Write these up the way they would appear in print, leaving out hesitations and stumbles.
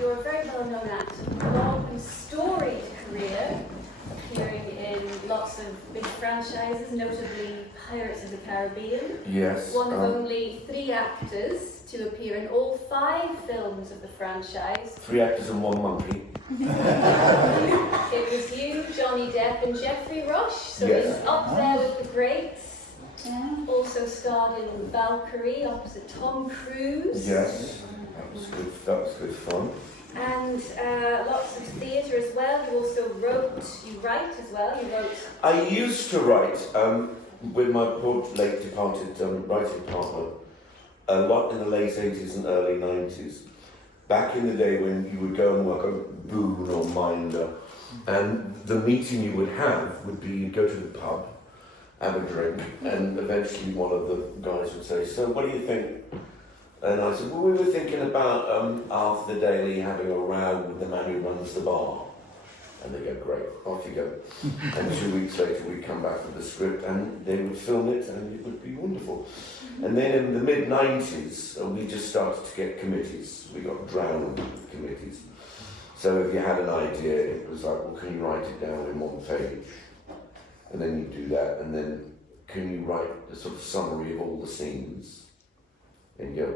you're a very well-known actor, with a long and storied career, appearing in lots of big franchises, notably Pirates of the Caribbean. Yes. One of only 3 actors to appear in all 5 films of the franchise. 3 actors and 1 monkey. It was you, Johnny Depp and Geoffrey Rush, so Yes. he's up there with the greats. Also starred in Valkyrie opposite Tom Cruise. Yes. That was good fun. And lots of theatre as well. You also you write as well. You wrote. I used to write with my poor late departed writing partner a lot in the late 80s and early 90s. Back in the day when you would go and work on Boone or Minder, and the meeting you would have would be you'd go to the pub, have a drink, and eventually one of the guys would say, "So what do you think?" And I said, "Well, we were thinking about Arthur Daly having a row with the man who runs the bar." And they go, "Great, off you go." And 2 weeks later we'd come back with the script and they would film it and it would be wonderful. And then in the mid-90s we just started to get committees. We got drowned with committees. So if you had an idea, it was like, "Well, can you write it down in 1 page?" And then you do that, and then can you write a sort of summary of all the scenes? And you go,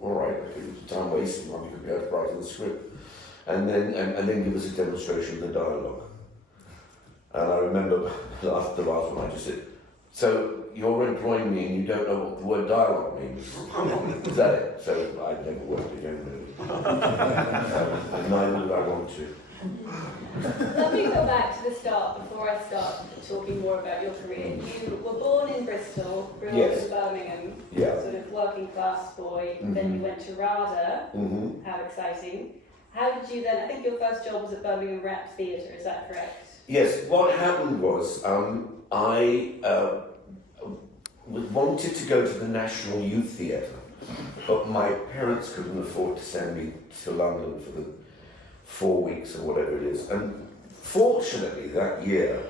"All right, okay, it's time wasting, we could be able to write in the script." And then give us a demonstration of the dialogue. And I remember the last one I just said, "So you're employing me and you don't know what the word dialogue means?" Is that it? So I'd never worked again really. And neither would I want to. Let me go back to the start before I start talking more about your career. You were born in Bristol, grew up Yes. in Birmingham, Yeah. sort of working class boy. Then you went to RADA. How exciting. How did you then, I think your first job was at Birmingham Rep Theatre, is that correct? Yes, what happened was I wanted to go to the National Youth Theatre, but my parents couldn't afford to send me to London for the 4 weeks or whatever it is. And fortunately that year,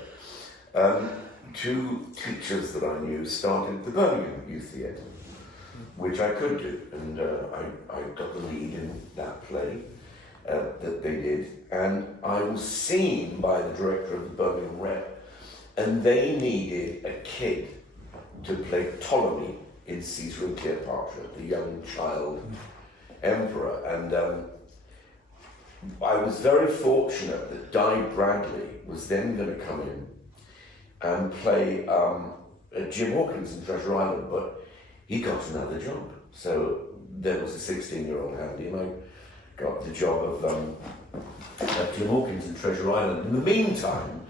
2 teachers that I knew started the Birmingham Youth Theatre, which I could do, and I got the lead in that play. That they did, and I was seen by the director of the Birmingham Rep, and they needed a kid to play Ptolemy in Caesar and Cleopatra, the young child emperor. And I was very fortunate that Di Bradley was then going to come in and play Jim Hawkins in Treasure Island, but he got another job. So there was a 16-year-old handy, and I got the job of Jim Hawkins in Treasure Island. In the meantime,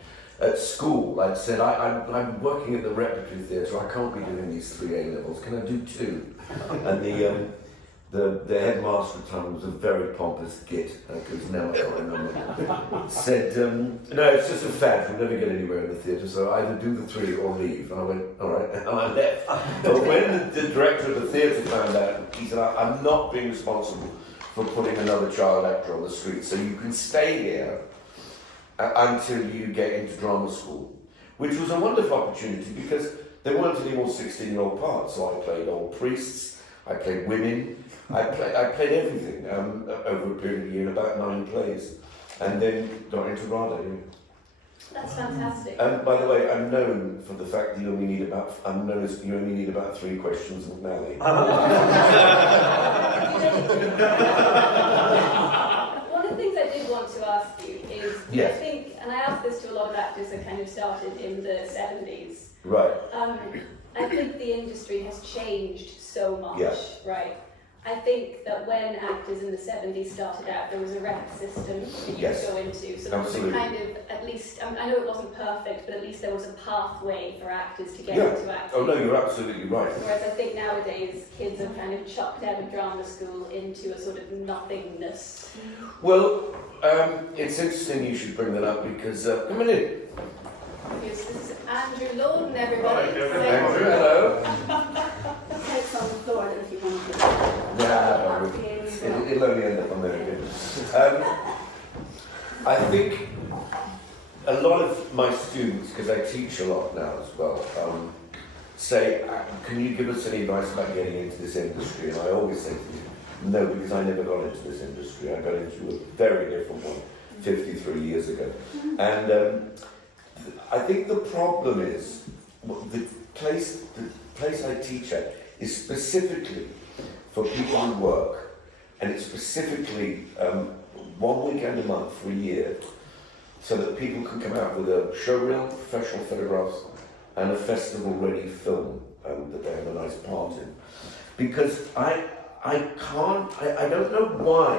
at school, I'd said, I'm working at the Repertory Theatre, I can't be doing these 3 A-levels, can I do 2? And the headmaster at the time was a very pompous git, because now I can't remember, said, "No, it's just a fad, we'll never get anywhere in the theatre, so either do the 3 or leave." And I went, "All right," and I left. But when the director of the theatre found out, he said, "I'm not being responsible for putting another child actor on the street, so you can stay here until you get into drama school," which was a wonderful opportunity because there weren't any more 16-year-old parts. So I played old priests, I played women, I played everything over a period of a year, about 9 plays, and then got into RADA. That's fantastic. And by the way, I'm known for the fact that you only need about 3 questions, McNally. One of the things I did want to ask you is, Yes. I think, and I asked this to a lot of actors that kind of started in the 70s, Right. I think the industry has changed so much, Yeah. right? I think that when actors in the 70s started out, there was a rep system that you Yes. could go into. So there was a Absolutely. kind of, at least, I know it wasn't perfect, but at least there was a pathway for actors to get Yeah. into acting. Oh no, you're absolutely right. Whereas I think nowadays, kids are kind of chucked out of drama school into a sort of nothingness. Well, it's interesting you should bring that up because, come on in. This is Andrew Lorden, everybody. Andrew, hello. It's on the floor, I don't know if you want to. Yeah, it'll only end up on there again. I think a lot of my students, because I teach a lot now as well, say, "Can you give us any advice about getting into this industry?" And I always say to you, No, because I never got into this industry. I got into a very different one 53 years ago. And I think the problem is, the place I teach at is specifically for people who work, and it's specifically 1 weekend a month for a year, so that people can come out with a showreel, professional photographs, and a festival-ready film that they have a nice part in. Because I don't know why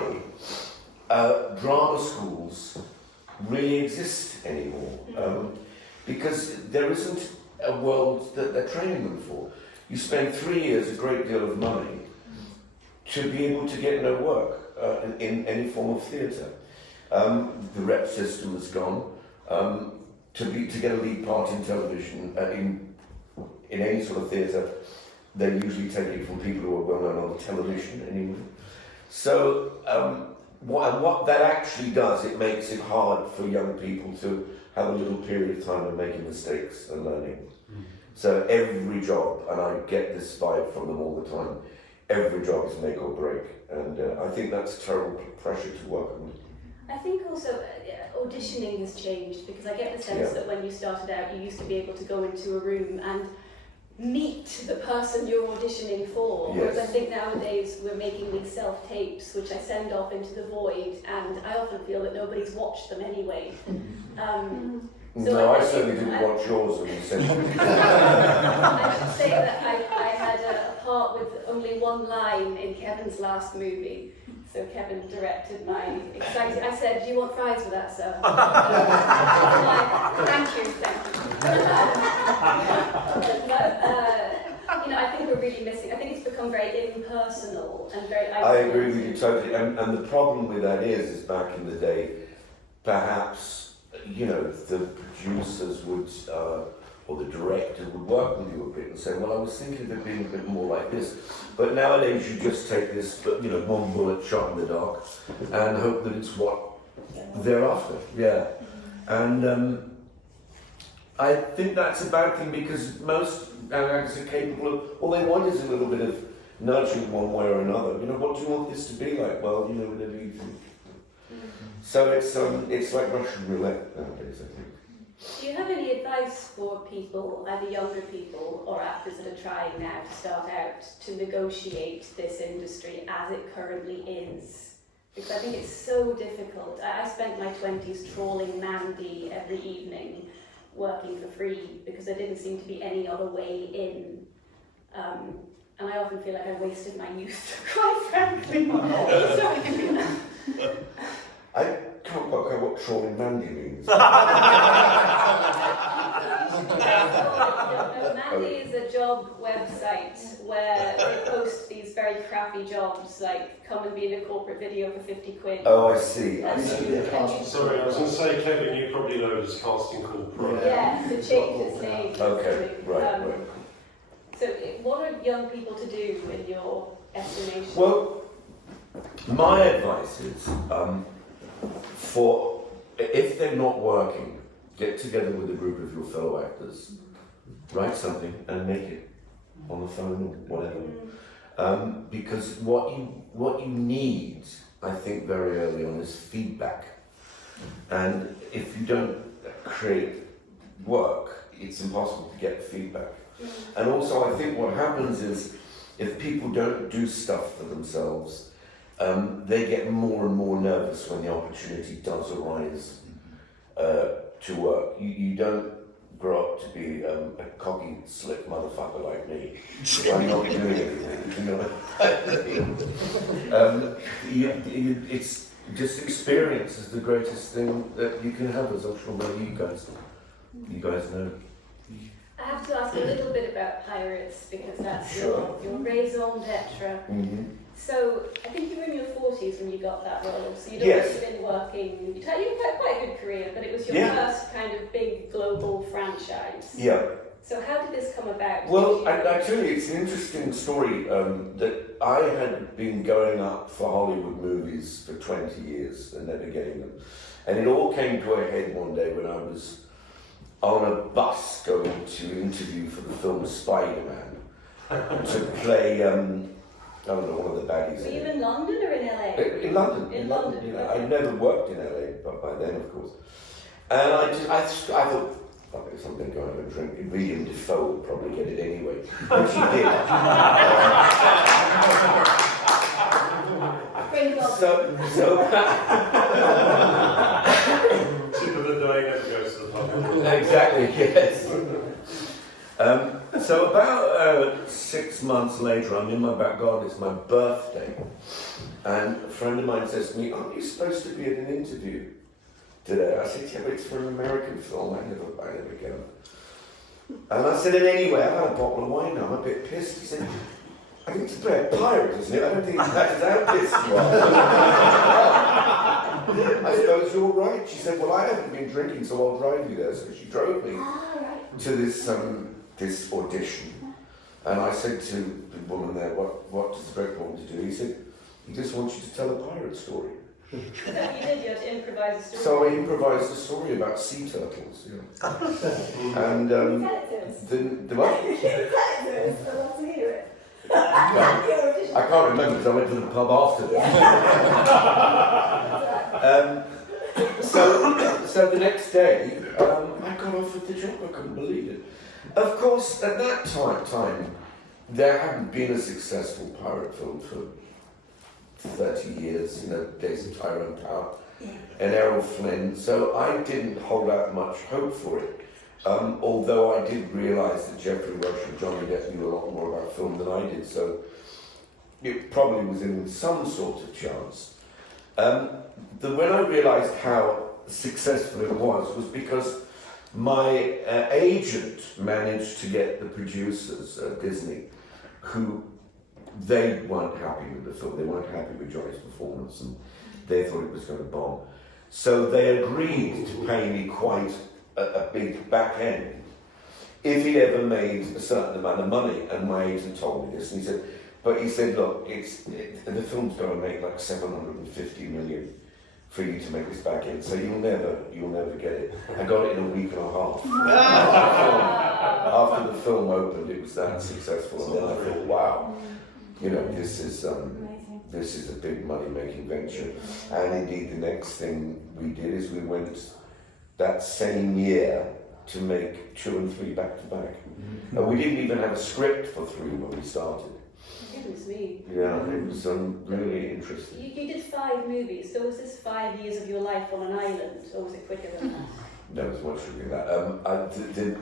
drama schools really exist anymore. Because there isn't a world that they're training them for. You spend 3 years, a great deal of money, to be able to get no work in any form of theatre. The rep system is gone. To get a lead part in television, in any sort of theatre, they usually take it from people who are well known on the television in England. So what that actually does, it makes it hard for young people to have a little period of time of making mistakes and learning. So every job, and I get this vibe from them all the time, every job is make or break, and I think that's terrible pressure to work on. I think also auditioning has changed, because I get the sense that when you started out, you used to be able to go into a room and meet the person you're auditioning for. Yes. Whereas I think nowadays we're making these self-tapes, which I send off into the void, and I often feel that nobody's watched them anyway. So No, I certainly didn't watch yours when you sent it. I should say that I had a part with only one line in Kevin's last movie. So Kevin directed my exciting. I said, "Do you want fries with that, sir?" Thank you. But, I think we're really missing. I think it's become very impersonal and very isolated. I agree with you totally, and the problem with that is back in the day, perhaps, the producers would, or the director would work with you a bit and say, well, I was thinking of it being a bit more like this. But nowadays you just take this, one bullet shot in the dark and hope that it's what they're after. Yeah. And I think that's a bad thing, because most actors are capable of, all they want is a little bit of nurturing one way or another. What do you want this to be like? Well, whatever you think. So it's like Russian roulette nowadays, I think. Do you have any advice for people, either younger people or actors that are trying now to start out, to negotiate this industry as it currently is? Because I think it's so difficult. I spent my 20s trawling Mandy every evening, working for free, because there didn't seem to be any other way in. And I often feel like I wasted my youth, quite frankly. I can't quite know what trawling Mandy means. Mandy is a job website where they post these very crappy jobs, like come and be in a corporate video for 50 quid. Oh, I see. Sorry, I was going to say, Kevin, you probably know this casting call Pro. Yeah, to change its name. Okay, right. So what are young people to do in your estimation? Well, my advice is, if they're not working, get together with a group of your fellow actors, write something and make it on the phone or whatever. Because what you need, I think, very early on is feedback. And if you don't create work, it's impossible to get feedback. And also, I think what happens is, if people don't do stuff for themselves, they get more and more nervous when the opportunity does arise to work. You don't grow up to be a cocky, slick motherfucker like me. I'm not doing anything. It's just experience is the greatest thing that you can have, as I'm sure maybe you guys know. I have to ask a little bit about Pirates, because that's your raison d'etre. So I think you were in your 40s when you got that role, so you'd already been working, you'd had quite a good career, but it was your first kind of big global franchise. Yeah. So how did this come about? Well, I tell you, it's an interesting story that I had been going up for Hollywood movies for 20 years and never getting them. And it all came to a head one day when I was on a bus going to interview for the film Spider-Man to play I don't know, one of the baddies. Were you in London or in LA? In London. In London, You know, okay. I'd never worked in LA by then, of course. And I thought, fuck it, something going to have a drink. William Defoe would probably get it anyway. Which he did. So Tip of the day never goes to the pub. exactly, yes. So about 6 months later, I'm in my back garden, it's my birthday, and a friend of mine says to me, aren't you supposed to be at an interview today? I said, yeah, but it's for an American film, I never go. And I said, anyway, I've had a bottle of wine now, I'm a bit pissed. He said, I think it's a pirate, isn't it? I don't think it matters how pissed you are. I suppose you're right. She said, well, I haven't been drinking, so I'll drive you there. So she drove me to this audition. And I said to the woman there, what does the director want me to do? He said, he just wants you to tell a pirate story. You had to improvise a story. So I improvised a story about sea turtles. You know. And the what? I can't remember because I went to the pub after this. So the next day, I got offered the job. I couldn't believe it. Of course, at that time, there hadn't been a successful pirate film for 30 years. You know, Days of Tyrone Power and Errol Flynn. So I didn't hold out much hope for it. Although I did realise that Geoffrey Rush and Johnny Depp knew a lot more about film than I did, so it probably was in some sort of chance. When I realised how successful it was because my agent managed to get the producers at Disney, who they weren't happy with the film, they weren't happy with Johnny's performance, and they thought it was going to bomb. So they agreed to pay me quite a big back end if he ever made a certain amount of money, and my agent told me this, and he said, look, the film's going to make like 750 million for you to make this back end, so you'll never get it. I got it in a week and a half. After the film opened, it was that successful, and then I thought, wow, you know, this is a big money making venture. And indeed, the next thing we did is we went that same year to make 2 and 3 back to back. We didn't even have a script for 3 when we started. Goodness me. Yeah, it was really interesting. You did 5 movies, so was this 5 years of your life on an island, or was it quicker than that? No, it was much quicker than that.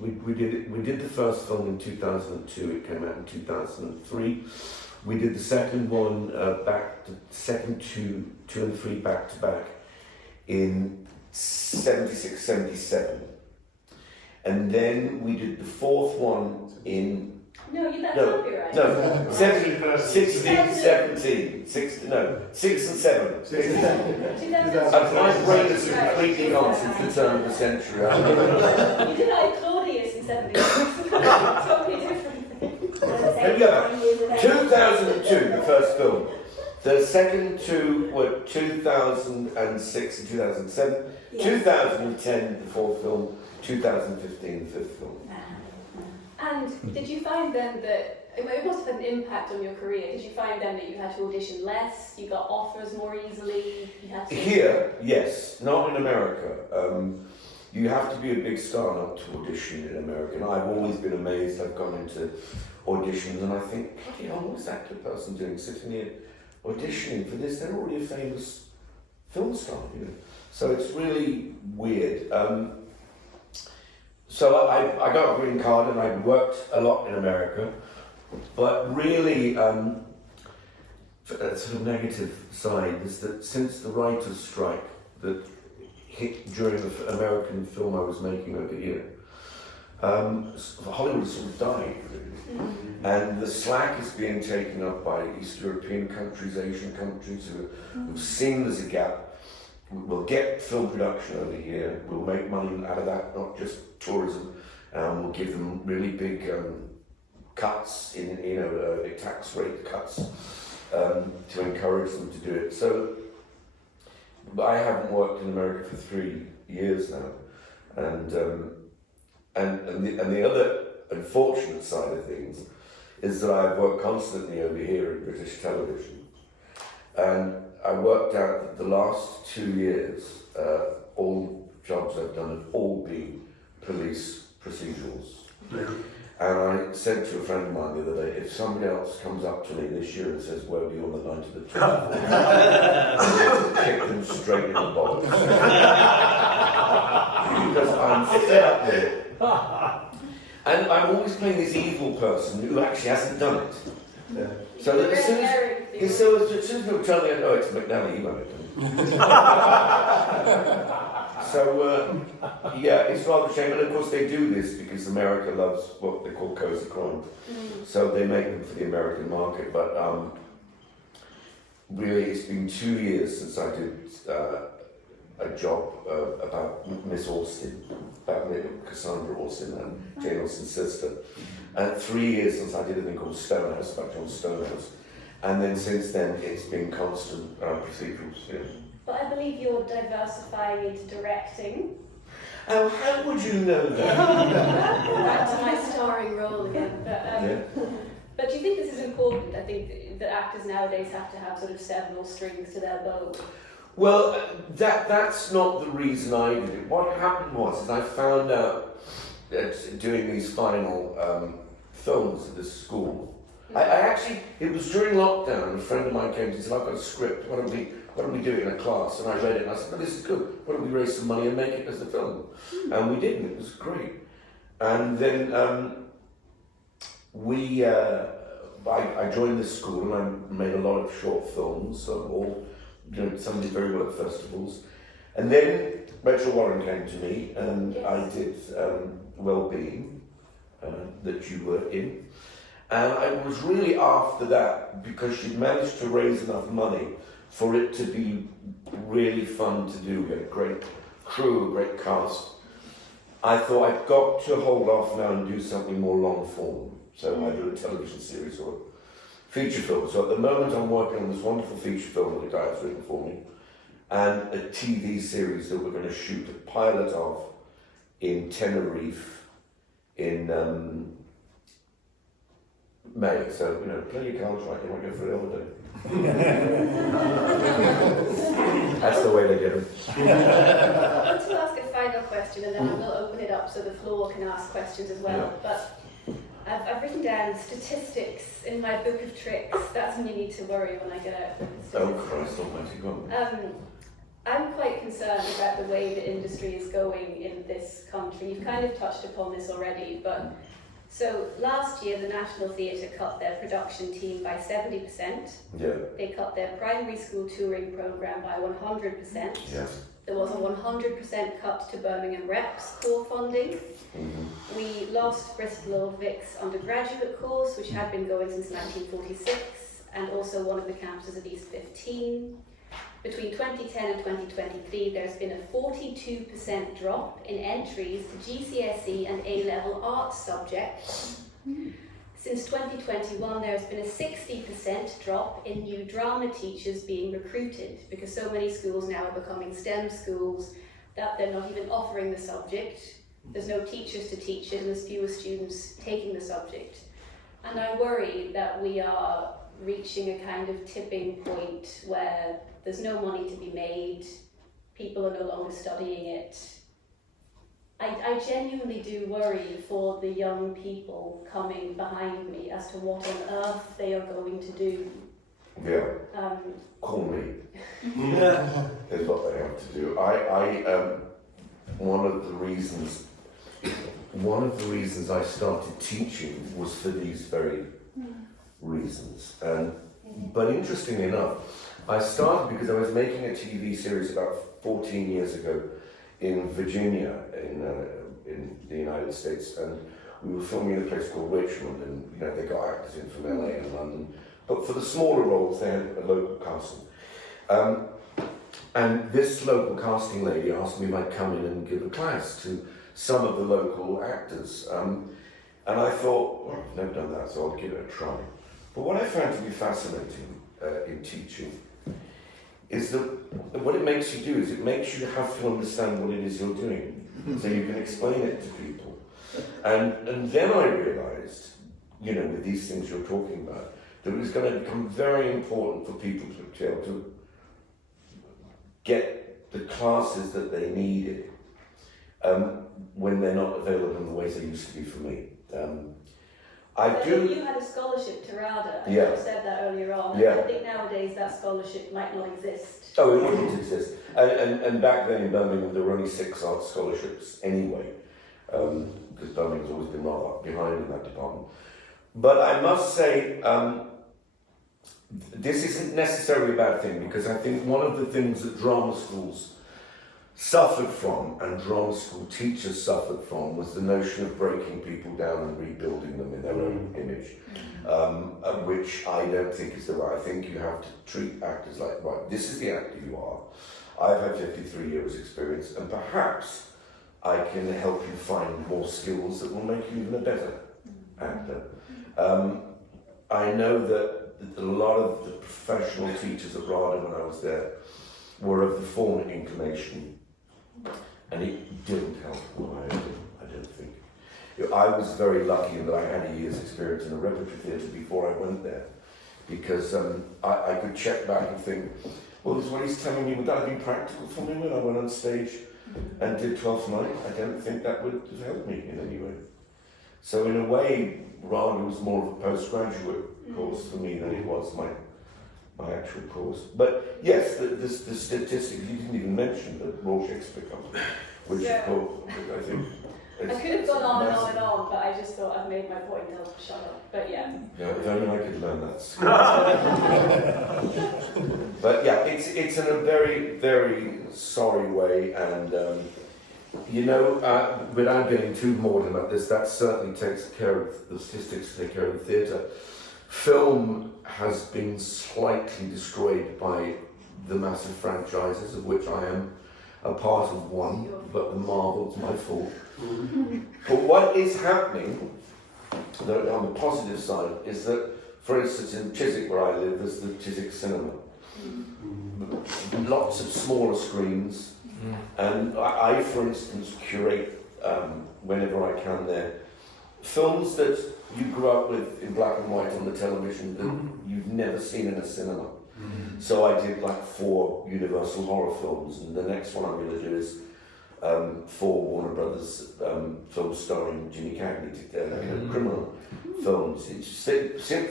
We did the first film in 2002, it came out in 2003. We did the second one, second 2 and 3 back to back in 76, 77. And then we did the 4th one in... No, that can't be right. No, 16, 17, 6 and 7. 2000. My brain has completely gone since the turn of the century. You did like Claudius in 76. Totally different thing. There we go. 2002, the first film. The second 2 were 2006 and 2007. 2010, the 4th film. 2015, the 5th film. And did you find then that, it must have had an impact on your career, did you find then that you had to audition less, you got offers more easily? You had to... Here, yes, not in America. You have to be a big star not to audition in America. And I've always been amazed, I've gone into auditions and I think, bloody hell, what's that good person doing, sitting here auditioning for this? They're already a famous film star, you know. So it's really weird. So I got a green card and I worked a lot in America, but really, a sort of negative side is that since the writer's strike that hit during the American film I was making over here, Hollywood sort of died, really. And the slack is being taken up by East European countries, Asian countries who've seen there's a gap. We'll get film production over here, we'll make money out of that, not just tourism, we'll give them really big cuts in, tax rate cuts to encourage them to do it. So I haven't worked in America for 3 years now, and the other unfortunate side of things is that I've worked constantly over here in British television. And I worked out that the last 2 years, all jobs I've done have all been police procedurals. And I said to a friend of mine the other day, if somebody else comes up to me this year and says, where were you on the night of the 24th? I'll kick them straight in the bollocks. Because I'm fed up with it. And I'm always playing this evil person who actually hasn't done it. Yeah. So that as soon as people tell me, oh, it's McNally, you won't have done it. So, yeah, it's rather a shame. And of course they do this because America loves what they call cozy crime. So they make them for the American market. But really, it's been 2 years since I did a job about Miss Austen, about Cassandra Austen and Jane Austen's sister. And 3 years since I did a thing called Stonehouse, about John Stonehouse. And then since then, it's been constant procedurals. Yeah. But I believe you're diversifying into directing. Oh, how would you know that? Back to my starring role again. But do you think this is important? I think that actors nowadays have to have sort of several strings to their bow. Well, that's not the reason I did it. What happened was I found out that doing these final films at this school. I actually, it was during lockdown, a friend of mine came to me and said, I've got a script, why don't we do it in a class? And I read it and I said, well, this is good, why don't we raise some money and make it as a film? And we did, and it was great. And then I joined this school and I made a lot of short films, some did very well at festivals. And then Rachel Warren came to me and I did Wellbeing, that you were in. And it was really after that, because she'd managed to raise enough money for it to be really fun to do. We had a great crew, a great cast. I thought I've got to hold off now and do something more long form. So I do a television series or a feature film. So at the moment I'm working on this wonderful feature film that a guy has written for me, and a TV series that we're going to shoot a pilot of in Tenerife in May. So, play your cards right, you might go for a holiday. That's the way they get them. I want to ask a final question and then I will open it up so the floor can ask questions as well. Yeah. But I've written down statistics in my book of tricks. That's when you need to worry when I get out. Oh Christ almighty, go on. I'm quite concerned about the way the industry is going in this country. You've kind of touched upon this already, but so last year the National Theatre cut their production team by 70%. Yeah. They cut their primary school touring programme by 100%. Yes. There was a 100% cut to Birmingham Reps core funding. Mm-hmm. We lost Bristol Vic's undergraduate course, which had been going since 1946, and also one of the campuses of East 15. Between 2010 and 2023, there's been a 42% drop in entries to GCSE and A-level arts subjects. Since 2021, there's been a 60% drop in new drama teachers being recruited, because so many schools now are becoming STEM schools that they're not even offering the subject. There's no teachers to teach it, and there's fewer students taking the subject. And I worry that we are reaching a kind of tipping point where there's no money to be made, people are no longer studying it. I genuinely do worry for the young people coming behind me as to what on earth they are going to do. Yeah. Call me. Is what they have to do. One of the reasons I started teaching was for these very reasons. But interestingly enough, I started because I was making a TV series about 14 years ago in Virginia, in the United States, and we were filming in a place called Richmond, and they got actors in from LA and London, but for the smaller roles they had a local casting. And this local casting lady asked me if I'd come in and give a class to some of the local actors, and I thought, well, I've never done that, so I'll give it a try. But what I found to be fascinating in teaching is that what it makes you do is it makes you have to understand what it is you're doing, so you can explain it to people. And then I realised you know, with these things you're talking about, that it was going to become very important for people to be able to get the classes that they needed when they're not available in the ways they used to be for me. You had a scholarship to RADA, and Yeah. you said that earlier on. Yeah. I think nowadays that scholarship might not exist. Oh, it wouldn't exist. And back then in Birmingham, there were only 6 art scholarships anyway, because Birmingham's always been rather behind in that department. But I must say, this isn't necessarily a bad thing, because I think one of the things that drama schools suffered from, and drama school teachers suffered from, was the notion of breaking people down and rebuilding them in their own image, which I don't think is the right. I think you have to treat actors like, right, this is the actor you are. I've had 53 years experience, and perhaps I can help you find more skills that will make you even a better actor. I know that a lot of the professional teachers at RADA when I was there were of the former inclination, and it didn't help what I did, I don't think. I was very lucky in that I had a year's experience in a repertory theatre before I went there, because I could check back and think, well, this is what he's telling me, would that have been practical for me when I went on stage and did 12th night? I don't think that would have helped me in any way. So in a way, RADA was more of a postgraduate course for me than it was my actual course. But yes, the statistics, you didn't even mention the Royal Shakespeare Company, which Yeah. of course, I think... I could have gone on and on and on, but I just thought I'd made my point, I'll shut up. But yeah. Yeah, if only I could learn that skill. But yeah, it's in a very, very sorry way, and you know, without getting too maudlin about this, that certainly takes care of the statistics, take care of the theatre. Film has been slightly destroyed by the massive franchises, of which I am a part of one, but the Marvel's my fault. But what is happening, though, on the positive side, is that, for instance, in Chiswick, where I live, there's the Chiswick Cinema. Lots of smaller screens, and I, for instance, curate, whenever I can there, films that you grew up with in black and white on the television that you've never seen in a cinema. So I did like 4 Universal horror films, and the next one I'm going to do is 4 Warner Brothers films starring Jimmy Cagney, criminal films. It's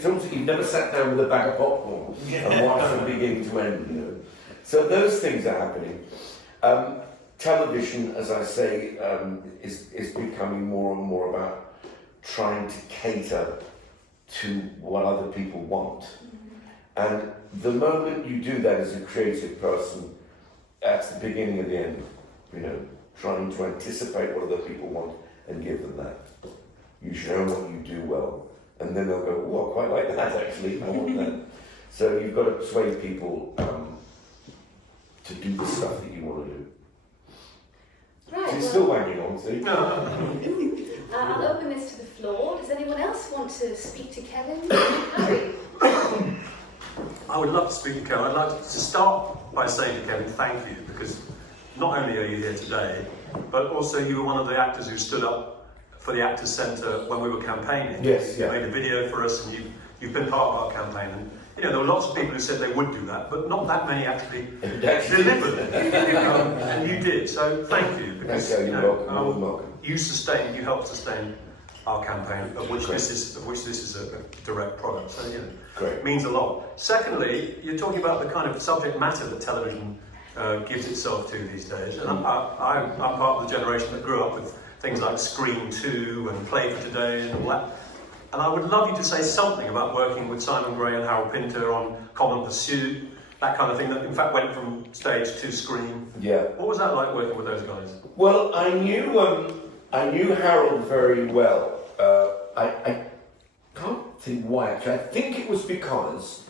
films that you've never sat down with a bag of popcorn and watched from beginning to end, you know. So those things are happening. Television, as I say, is becoming more and more about trying to cater to what other people want. And the moment you do that as a creative person, that's the beginning of the end, you know, trying to anticipate what other people want and give them that. You show them what you do well, and then they'll go, oh, I quite like that actually, I want that. So you've got to persuade people to do the stuff that you want to do. Right, She's still wagging on, see? I'll open this to the floor. Does anyone else want to speak to Kevin? Harry? I would love to speak to Kevin. I'd like to start by saying to Kevin, thank you, because not only are you here today, but also you were one of the actors who stood up for the Actors Centre when we were campaigning. Yes, yeah. You made a video for us, and you've been part of our campaign. And, you know, there were lots of people who said they would do that, but not that many actually delivered. And you did, so thank you. Because, Thank you, you're welcome. You helped sustain our campaign, of which this is a direct product. So, you know, it means a lot. Secondly, you're talking about the kind of subject matter that television gives itself to these days. And I'm part of the generation that grew up with things like Scream 2 and Play for Today and all that. And I would love you to say something about working with Simon Gray and Harold Pinter on Common Pursuit, that kind of thing that in fact went from stage to screen. Yeah. What was that like working with those guys? Well, I knew Harold very well. I can't think why actually. I think it was because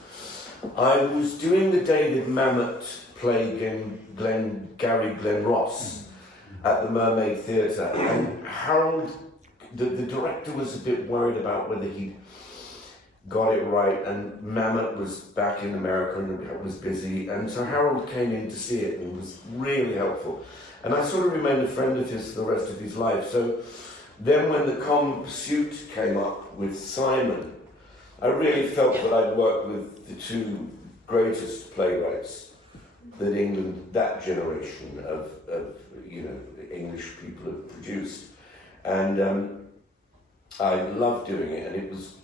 I was doing the David Mamet play Gary Glenn Ross at the Mermaid Theatre, and Harold, the director, was a bit worried about whether he'd got it right, and Mamet was back in America and was busy, and so Harold came in to see it and was really helpful. And I sort of remained a friend of his for the rest of his life. So then when the Common Pursuit came up, with Simon, I really felt that I'd worked with the two greatest playwrights that England, that generation of English people have produced. And I loved doing it, and it was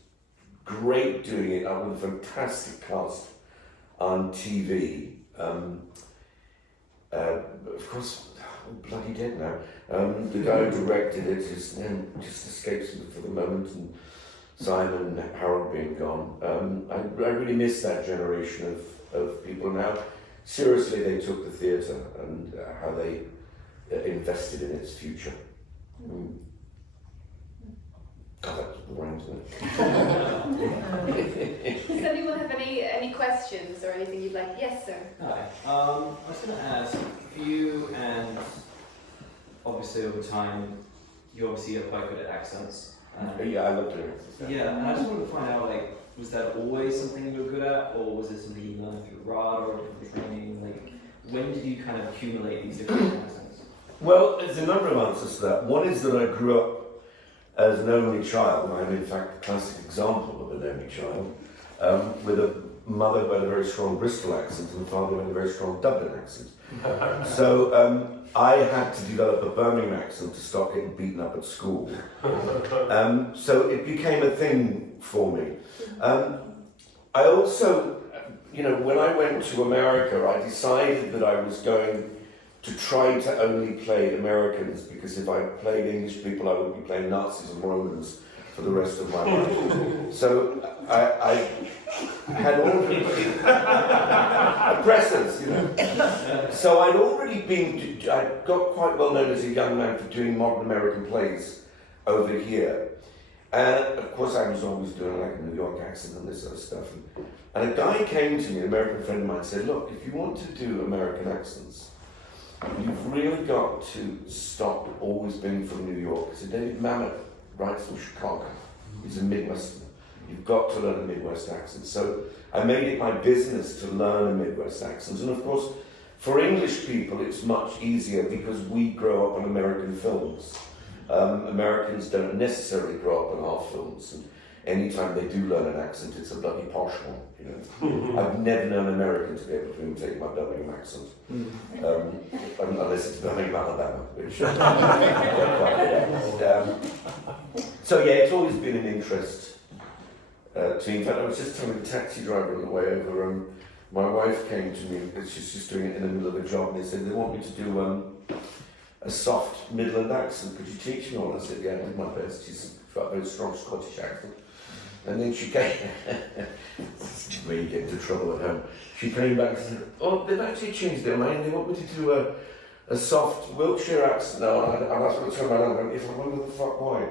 great doing it with a fantastic cast on TV. Of course, bloody dead now. The guy who directed it, his name just escapes me for the moment, and Simon and Harold being gone. I really miss that generation of people now. Seriously, they took the theatre and how they invested in its future. God, that was boring, isn't it? Does anyone have any questions or anything you'd like? Yes, sir. Hi. I was going to ask you, and obviously over time, you obviously are quite good at accents. Yeah, I love doing it. Yeah, and I just wanted to find out, like, was that always something you were good at, or was it something you learned through RAD or different training? Like, when did you kind of accumulate these different accents? Well, there's a number of answers to that. One is that I grew up as an only child, and I'm in fact a classic example of an only child, with a mother who had a very strong Bristol accent and a father who had a very strong Dublin accent. So I had to develop a Birmingham accent to stop getting beaten up at school. So it became a thing for me. I also, when I went to America, I decided that I was going to try to only play Americans, because if I played English people, I would be playing Nazis and Romans for the rest of my life. So I had already oppressors, So I'd already I got quite well known as a young man for doing modern American plays over here. And of course I was always doing like a New York accent and this sort of stuff. And a guy came to me, an American friend of mine, said, look, if you want to do American accents, you've really got to stop always being from New York. So David Mamet writes from Chicago. He's a Midwesterner. You've got to learn a Midwest accent. So I made it my business to learn a Midwest accent. And of course, for English people, it's much easier because we grow up on American films. Americans don't necessarily grow up on our films. And anytime they do learn an accent, it's a bloody posh one. I've never known an American to be able to imitate my Birmingham accent, unless it's Birmingham, Alabama, which so yeah, it's always been an interest to me. In fact, I was just telling the taxi driver on the way over, my wife came to me, she's just doing it in the middle of a job, and they said they want me to do a soft Midland accent. Could you teach me all? I said, yeah, I did my best. She's got a very strong Scottish accent. And then she came, where you get into trouble at home, she came back and said, oh, they've actually changed their mind, they want me to do a soft Wiltshire accent now, and I was going to turn around and went, if I wonder the fuck why.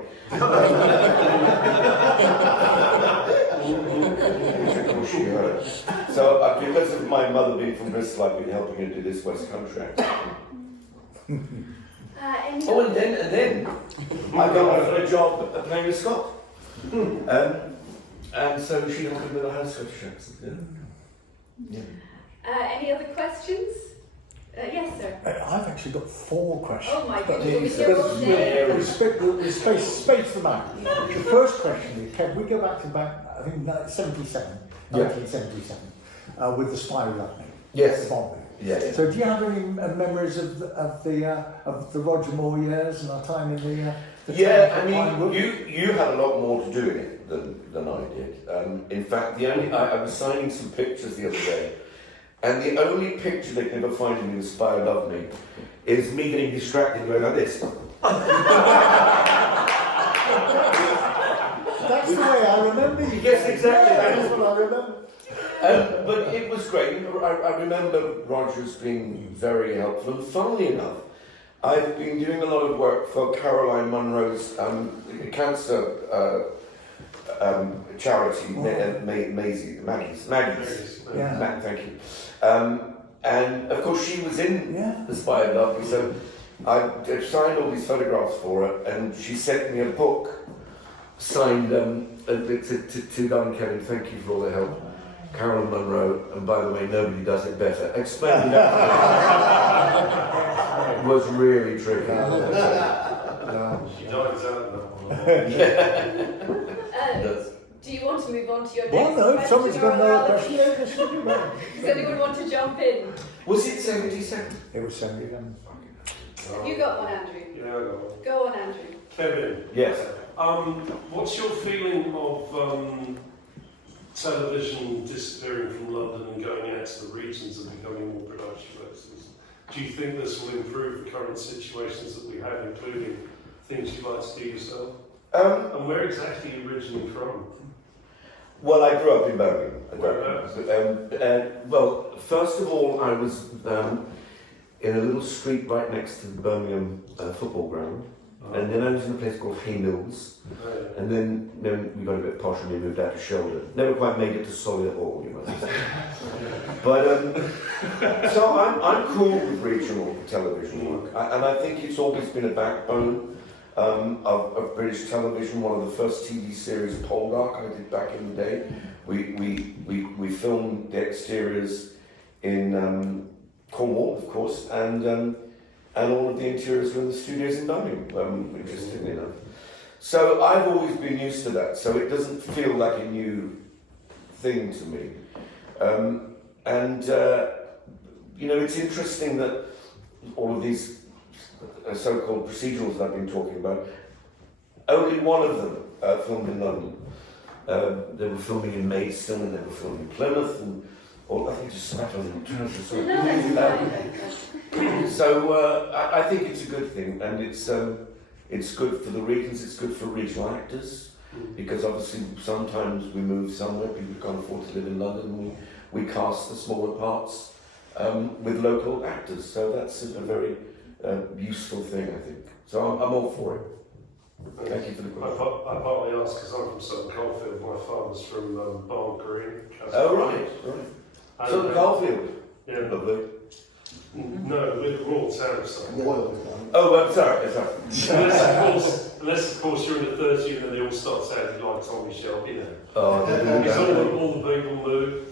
So because of my mother being from Bristol, I've been helping her do this West Country accent. Oh, and then I got her a job playing with Scott. And so she offered me the house Scottish accent. Yeah. Any other questions? Yes, sir. I've actually got 4 questions. Oh my goodness, we'll be here all day. We space them out. The first question is, can we go back to I think 1977, with The Spy Who Loved Me? Yes. Yeah. So do you have any memories of the Roger Moore years and our time in the yeah, I mean, you had a lot more to do in it than I did. In fact, I was signing some pictures the other day, and the only picture they can ever find of me in The Spy Who Loved Me is me getting distracted going like this. That's the way I remember you. Yes, exactly. Yeah, that's what I remember. But it was great. I remember Roger's being very helpful, and funnily enough, I've been doing a lot of work for Caroline Munro's cancer charity, Maggie's. Yeah. Thank you. And of course, she was in The Spy Who Loved Me, so I signed all these photographs for her, and she sent me a book signed to Don Kevin. Thank you for all the help. Carolyn Munro, and by the way, nobody does it better. Explaining that was really tricky. She died out of that one. Do you want to move on to your Well, next no, if question? someone's got or another I'll question, keep- yeah, that's should be right. Does anyone want to jump in? Was it 77? It was 77. Have you got one, Andrew? Yeah, I got one. Go on, Andrew. Kevin, Yes. what's your feeling of television disappearing from London and going out to the regions and becoming more production bases? Do you think this will improve the current situations that we have, including things you'd like to do yourself? And where exactly are you originally from? Well, I grew up in Birmingham. Well, first of all, I was in a little street right next to the Birmingham football ground. And then I was in a place called Hay Mills. And then we got a bit posh and we moved out to Sheldon. Never quite made it to Solihull, you must say. But, so I'm cool with regional television work. And I think it's always been a backbone of British television. One of the first TV series, Poldark, I did back in the day. We filmed the exteriors in Cornwall, of course, and all of the interiors were in the studios in Birmingham, interestingly enough. So I've always been used to that, so it doesn't feel like a new thing to me. It's interesting that all of these so-called procedurals I've been talking about, only one of them filmed in London. They were filming in Maidstone and they were filming in Plymouth, I think just spat on them. So I think it's a good thing, and it's good for the regions, it's good for regional actors, because obviously sometimes we move somewhere, people can't afford to live in London, we cast the smaller parts with local actors, so that's a very useful thing, I think. So I'm all for it. Thank you for the question. I partly asked because I'm from Sutton Coldfield, my father's from Barn Green. Oh, right. Sutton Coldfield? Yeah. Lovely. No, with the Royal Town of Sutton. Oh, sorry. Unless of course you're in the 30s and then they all start sounding like Tommy Shelby now. Oh, Because all the people moved.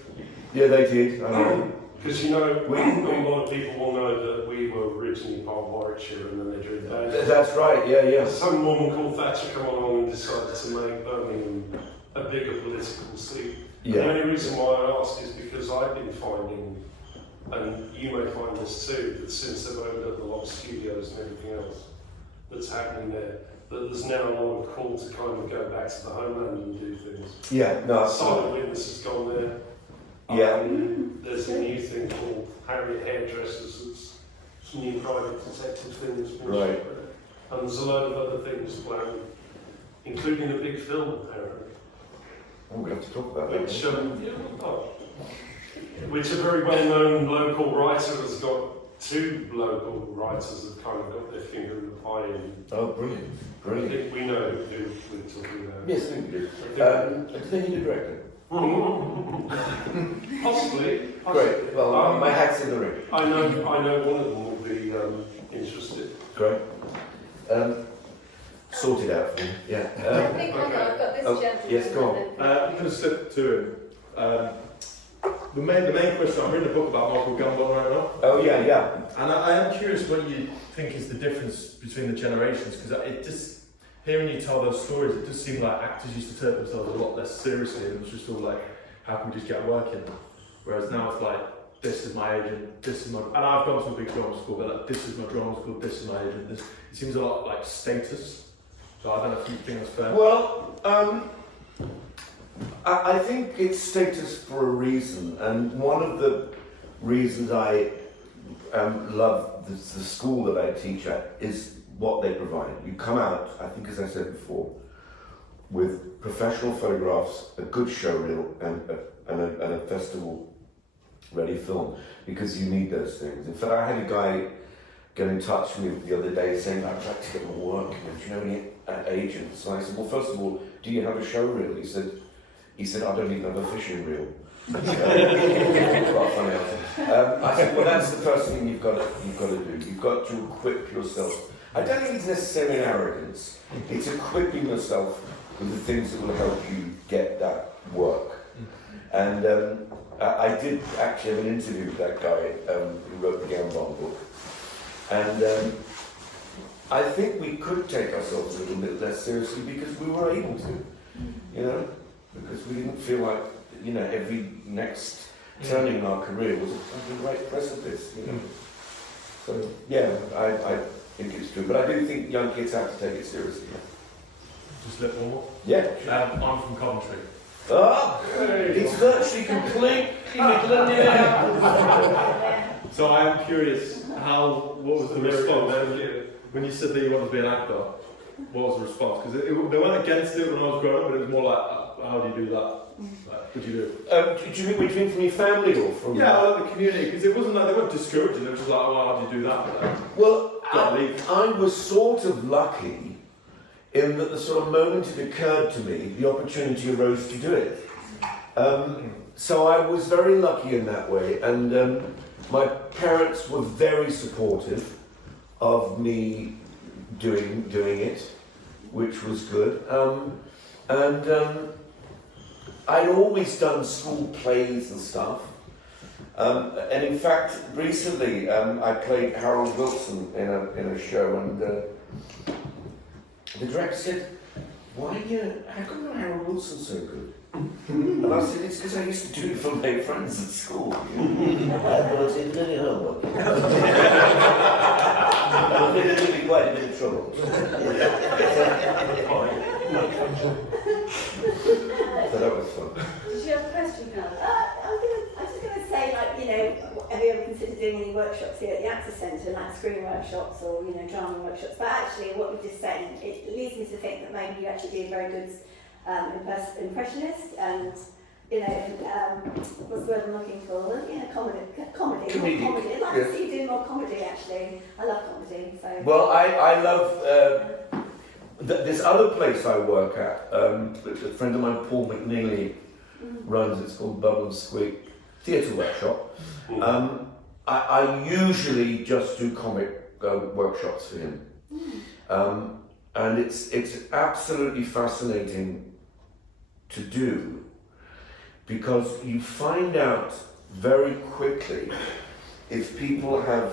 Yeah, they did. I know. Because a lot of people will know that we were originally part of Warwickshire and then they drew down. That's right, yeah. Some woman called Thatcher came along and decided to make Birmingham a bigger political seat. Yeah. The only reason why I ask is because I've been finding, and you may find this too, that since they've opened up a lot of studios and everything else that's happening there, that there's now a lot of call to kind of go back to the homeland and do things. Yeah, no. Silent Witness has gone there. Yeah. There's a new thing called Harriet Hairdressers. It's a new private detective thing that's been Right. shot there. And there's a load of other things planned, including a big film apparently. Oh, we have to talk about that. Which a very well-known local writer has got. Two local writers have kind of got their finger in the pie. Oh, brilliant. I think we know who we're talking about. Yes, we do. Do they need a director? Possibly. Great. Well, my hat's in the ring. I know one of them will be interested. Great. Sort it out for me. Yeah. I think, hang on, I've got this gentleman. Yes, go on. I'm going to slip to him. The main question, I'm reading a book about Michael Gambon right now. Oh, yeah. And I am curious what you think is the difference between the generations, because it just, hearing you tell those stories, it just seemed like actors used to take themselves a lot less seriously, and it was just all like, how can we just get working? Whereas now it's like, this is my agent, this is my, and I've gone to a big drama school, but like, this is my drama school, this is my agent, this, it seems a lot like status. So I don't know if you think that's fair. Well, I think it's status for a reason, and one of the reasons I love the school that I teach at is what they provide. You come out, I think as I said before, with professional photographs, a good show reel, and a festival-ready film, because you need those things. In fact, I had a guy get in touch with me the other day saying, I'd like to get more work, and do you know any agents? So I said, well, first of all, do you have a show reel? He said, I don't even have a fishing reel. Quite funny. I said, well, that's the first thing you've got to do. You've got to equip yourself. I don't think it's necessarily arrogance. It's equipping yourself with the things that will help you get that work. And I did actually have an interview with that guy who wrote the Gambon book. And I think we could take ourselves a little bit less seriously because we were able to, you know. because we didn't feel like, you know, every next turning in our career was a fucking great precipice, you know. So, yeah, I think it's true. But I do think young kids have to take it seriously. Just a little more. Yeah. I'm from Coventry. Oh, it's virtually completely So I am curious, what was the response when you said that you wanted to be an actor? What was the response? Because they weren't against it when I was growing up, but it was more like, how do you do that? Like, what do you do? Do you mean from your family or from? Yeah, like the community, because it wasn't like they weren't discouraging. They were just like, oh, how do you do that? Well, I was sort of lucky in that the sort of moment it occurred to me, the opportunity arose to do it. So I was very lucky in that way, and my parents were very supportive of me doing it, which was good. I'd always done school plays and stuff. And in fact, recently I played Harold Wilson in a show, and the director said, how come you're Harold Wilson so good? And I said, it's because I used to do it for my friends at school. I was in doing homework. I was going to give me quite a bit of trouble. So that was fun. Did you have a question, Carl? I was just going to say, like, you know, have you ever considered doing any workshops here at the Actors Centre, like screen workshops or, you know, drama workshops? But actually, what you're just saying, it leads me to think that maybe you actually be a very good impressionist and, you know, what's the word I'm looking for? Well, you know, comedy. I'd like to see you do more comedy, actually. I love comedy. So. Well, I love this other place I work at. A friend of mine, Paul McNally, runs. It's called Bubble and Squeak Theatre Workshop. I usually just do comic workshops for him, and it's absolutely fascinating to do, because you find out very quickly if people have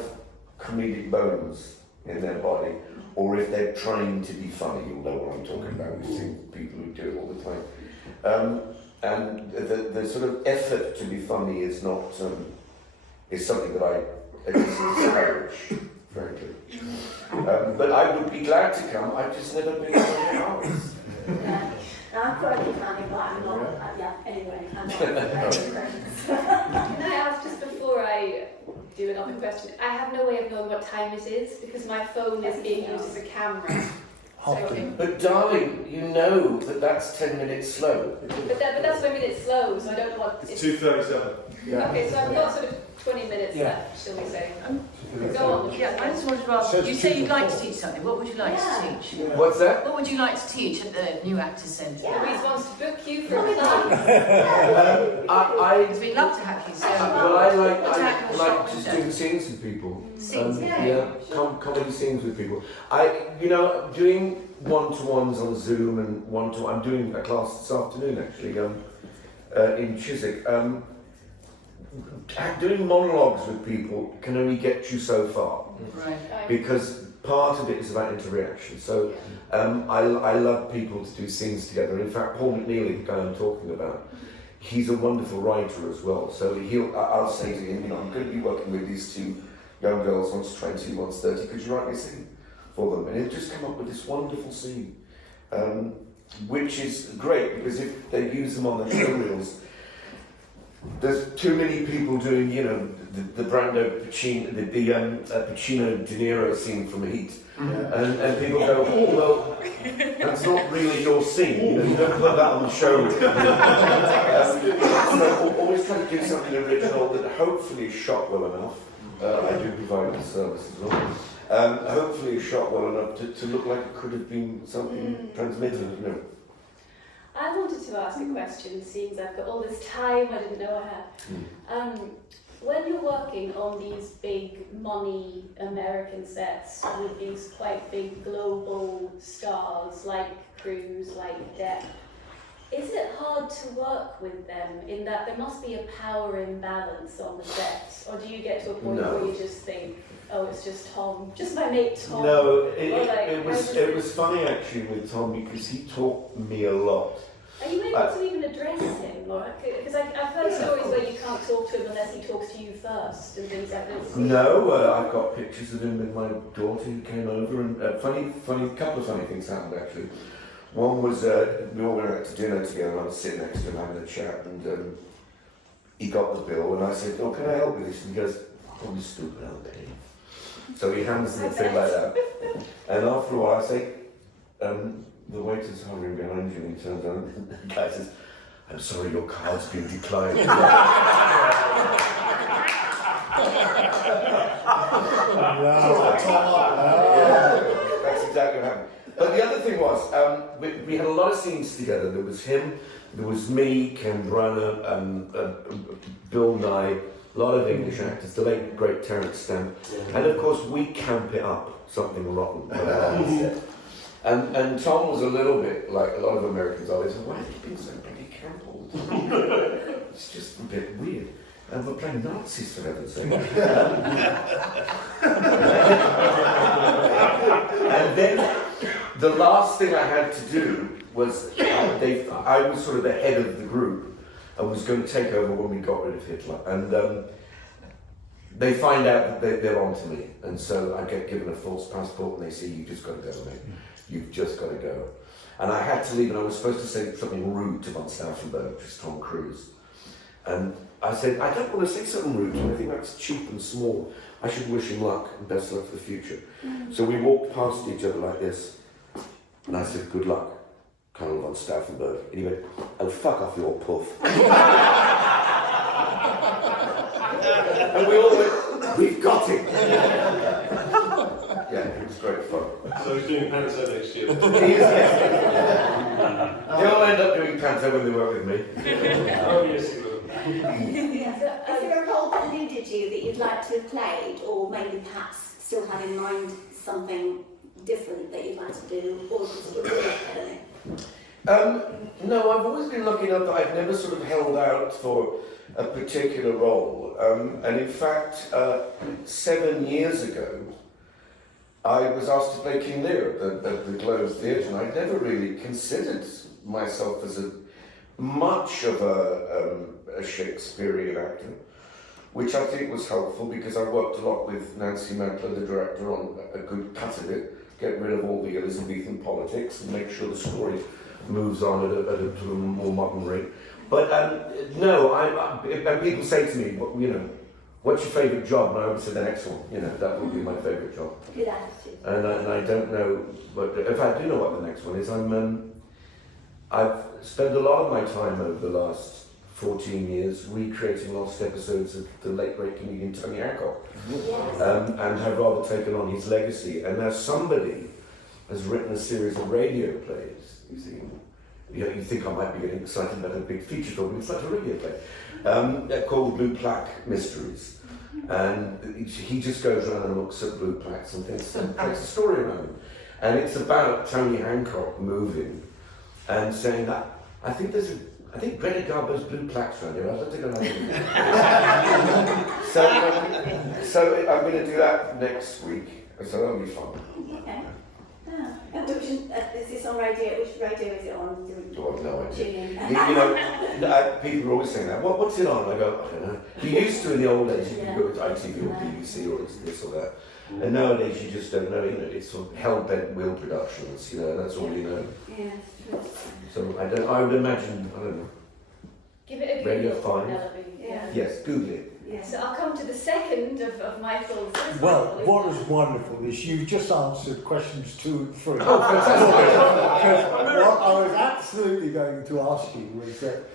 comedic bones in their body, or if they're trying to be funny. You'll know what I'm talking about. We've seen people who do it all the time. And the sort of effort to be funny is not is something that I discourage, frankly. But I would be glad to come. I've just never been funny hours. I'm quite funny, but I'm not. Anyway, I'm not. Can I ask just before I do another question? I have no way of knowing what time it is because my phone is being used as a camera. But darling, you know that's 10 minutes slow. But that's when it's slow, so I don't know what... It's 2:37. Yeah. Okay, so I've got sort of 20 minutes left, shall we say. Go on. Yeah, I just wanted to ask, you say you'd like to teach something. What would you like to teach? What's that? What would you like to teach at the new Actors Centre? Louise wants to book you for a class. We'd love to have you. So Well, I like just doing scenes with people. Scenes, Comedy scenes with people. Doing one-to-ones on Zoom and I'm doing a class this afternoon actually in Chiswick. Doing monologues with people can only get you so far, right? Because part of it is about interaction. So I love people to do scenes together. In fact, Paul McNally, the guy I'm talking about, he's a wonderful writer as well. So I'll say to him, I'm going to be working with these two young girls, one's 20, one's 30. Could you write me a scene for them? And he'll just come up with this wonderful scene, which is great because if they use them on the show reels, there's too many people doing, the Brando Pacino, the Pacino De Niro scene from Heat, and people go, oh well, that's not really your scene. You don't put that on the show. So always try to do something original that hopefully is shot well enough. I do provide the service as well. Hopefully is shot well enough to look like it could have been something transmitted. I wanted to ask a question, seeing as I've got all this time I didn't know I had. When you're working on these big money American sets with these quite big global stars like Cruise, like Depp, is it hard to work with them in that there must be a power imbalance on the sets? Or do you get to a point where you just think, oh, it's just Tom, just my mate Tom? No, it was funny actually with Tom because he taught me a lot. Are you able to even address him? Because I've heard stories where you can't talk to him unless he talks to you first and things like that. No, I've got pictures of him with my daughter who came over, and couple of funny things happened actually. One was we all went out to dinner together, and I was sitting next to him having a chat, and he got the bill, and I said, "Oh, can I help with this?" And he goes, "Oh, you stupid, I'll pay." So he hands me a thing like that, and after a while I say, the waiter's hovering behind you, and he turns around, and the guy says, "I'm sorry, your card's been declined." That's exactly what happened. But the other thing was, we had a lot of scenes together. There was him, there was me, Ken Branagh, Bill Nye, a lot of English actors, the late great Terence Stamp, and of course we camp it up, something rotten. And Tom was a little bit like a lot of Americans are. They said, "Why have you been so bloody camp all the time? It's just a bit weird." And we're playing Nazis, for heaven's sake. And then the last thing I had to do was, I was sort of the head of the group and was going to take over when we got rid of Hitler. And they find out that they're on to me. And so I get given a false passport and they say, "You've just got to go, mate. You've just got to go." And I had to leave, and I was supposed to say something rude to von Stauffenberg, which is Tom Cruise. And I said, "I don't want to say something rude to him. I think that's cheap and small. I should wish him luck and best luck for the future." So we walked past each other like this, and I said, "Good luck, Colonel von Stauffenberg." And he went, "Oh, fuck off your puff." And we all went, "We've got him." Yeah, it was great fun. So he's doing Panto next year. He is, yes. They all end up doing Panto when they work with me. Oh, yes, he will. Is there a role that eluded you that you'd like to have played, or maybe perhaps still have in mind something different that you'd like to do, or just I don't know? No, I've always been lucky enough that I've never sort of held out for a particular role. And in fact, 7 years ago, I was asked to play King Lear at the Globe Theatre, and I'd never really considered myself as much of a Shakespearean actor, which I think was helpful because I worked a lot with Nancy Mackler, the director, on a good cut of it, get rid of all the Elizabethan politics and make sure the story moves on at a more modern rate. But no, if people say to me, "What's your favourite job?" And I always say the next one. That would be my favourite job. Good attitude. And I don't know, but if I do know what the next one is, I've spent a lot of my time over the last 14 years recreating lost episodes of the late great comedian Tony Hancock, and have rather taken on his legacy. And now somebody has written a series of radio plays. You see, you think I might be getting excited about a big feature film, but it's like a radio play called Blue Plaque Mysteries. And he just goes around and looks at blue plaques and things and creates a story around them. And it's about Tony Hancock moving and saying that I think Greta Garbo's blue plaques around here. I'd love to go and So I'm going to do that next week. So that'll be fun. Okay. And is this on radio? Which radio is it on? Oh, I've no idea. Tune in. People are always saying that. What's it on? I go, I don't know. You used to in the old days, you could go to ITV or BBC or it's this or that. And nowadays you just don't know. It's sort of hell-bent wheel productions. And that's all you know. Yeah, true. So I would imagine, I don't know. Give it a Radio Google, 5. Penelope. Yeah. Yes, Google it. So I'll come to the second of my thoughts. Well, what is wonderful is you've just answered questions 2 and 3. Oh, fantastic. What I was absolutely going to ask you was that,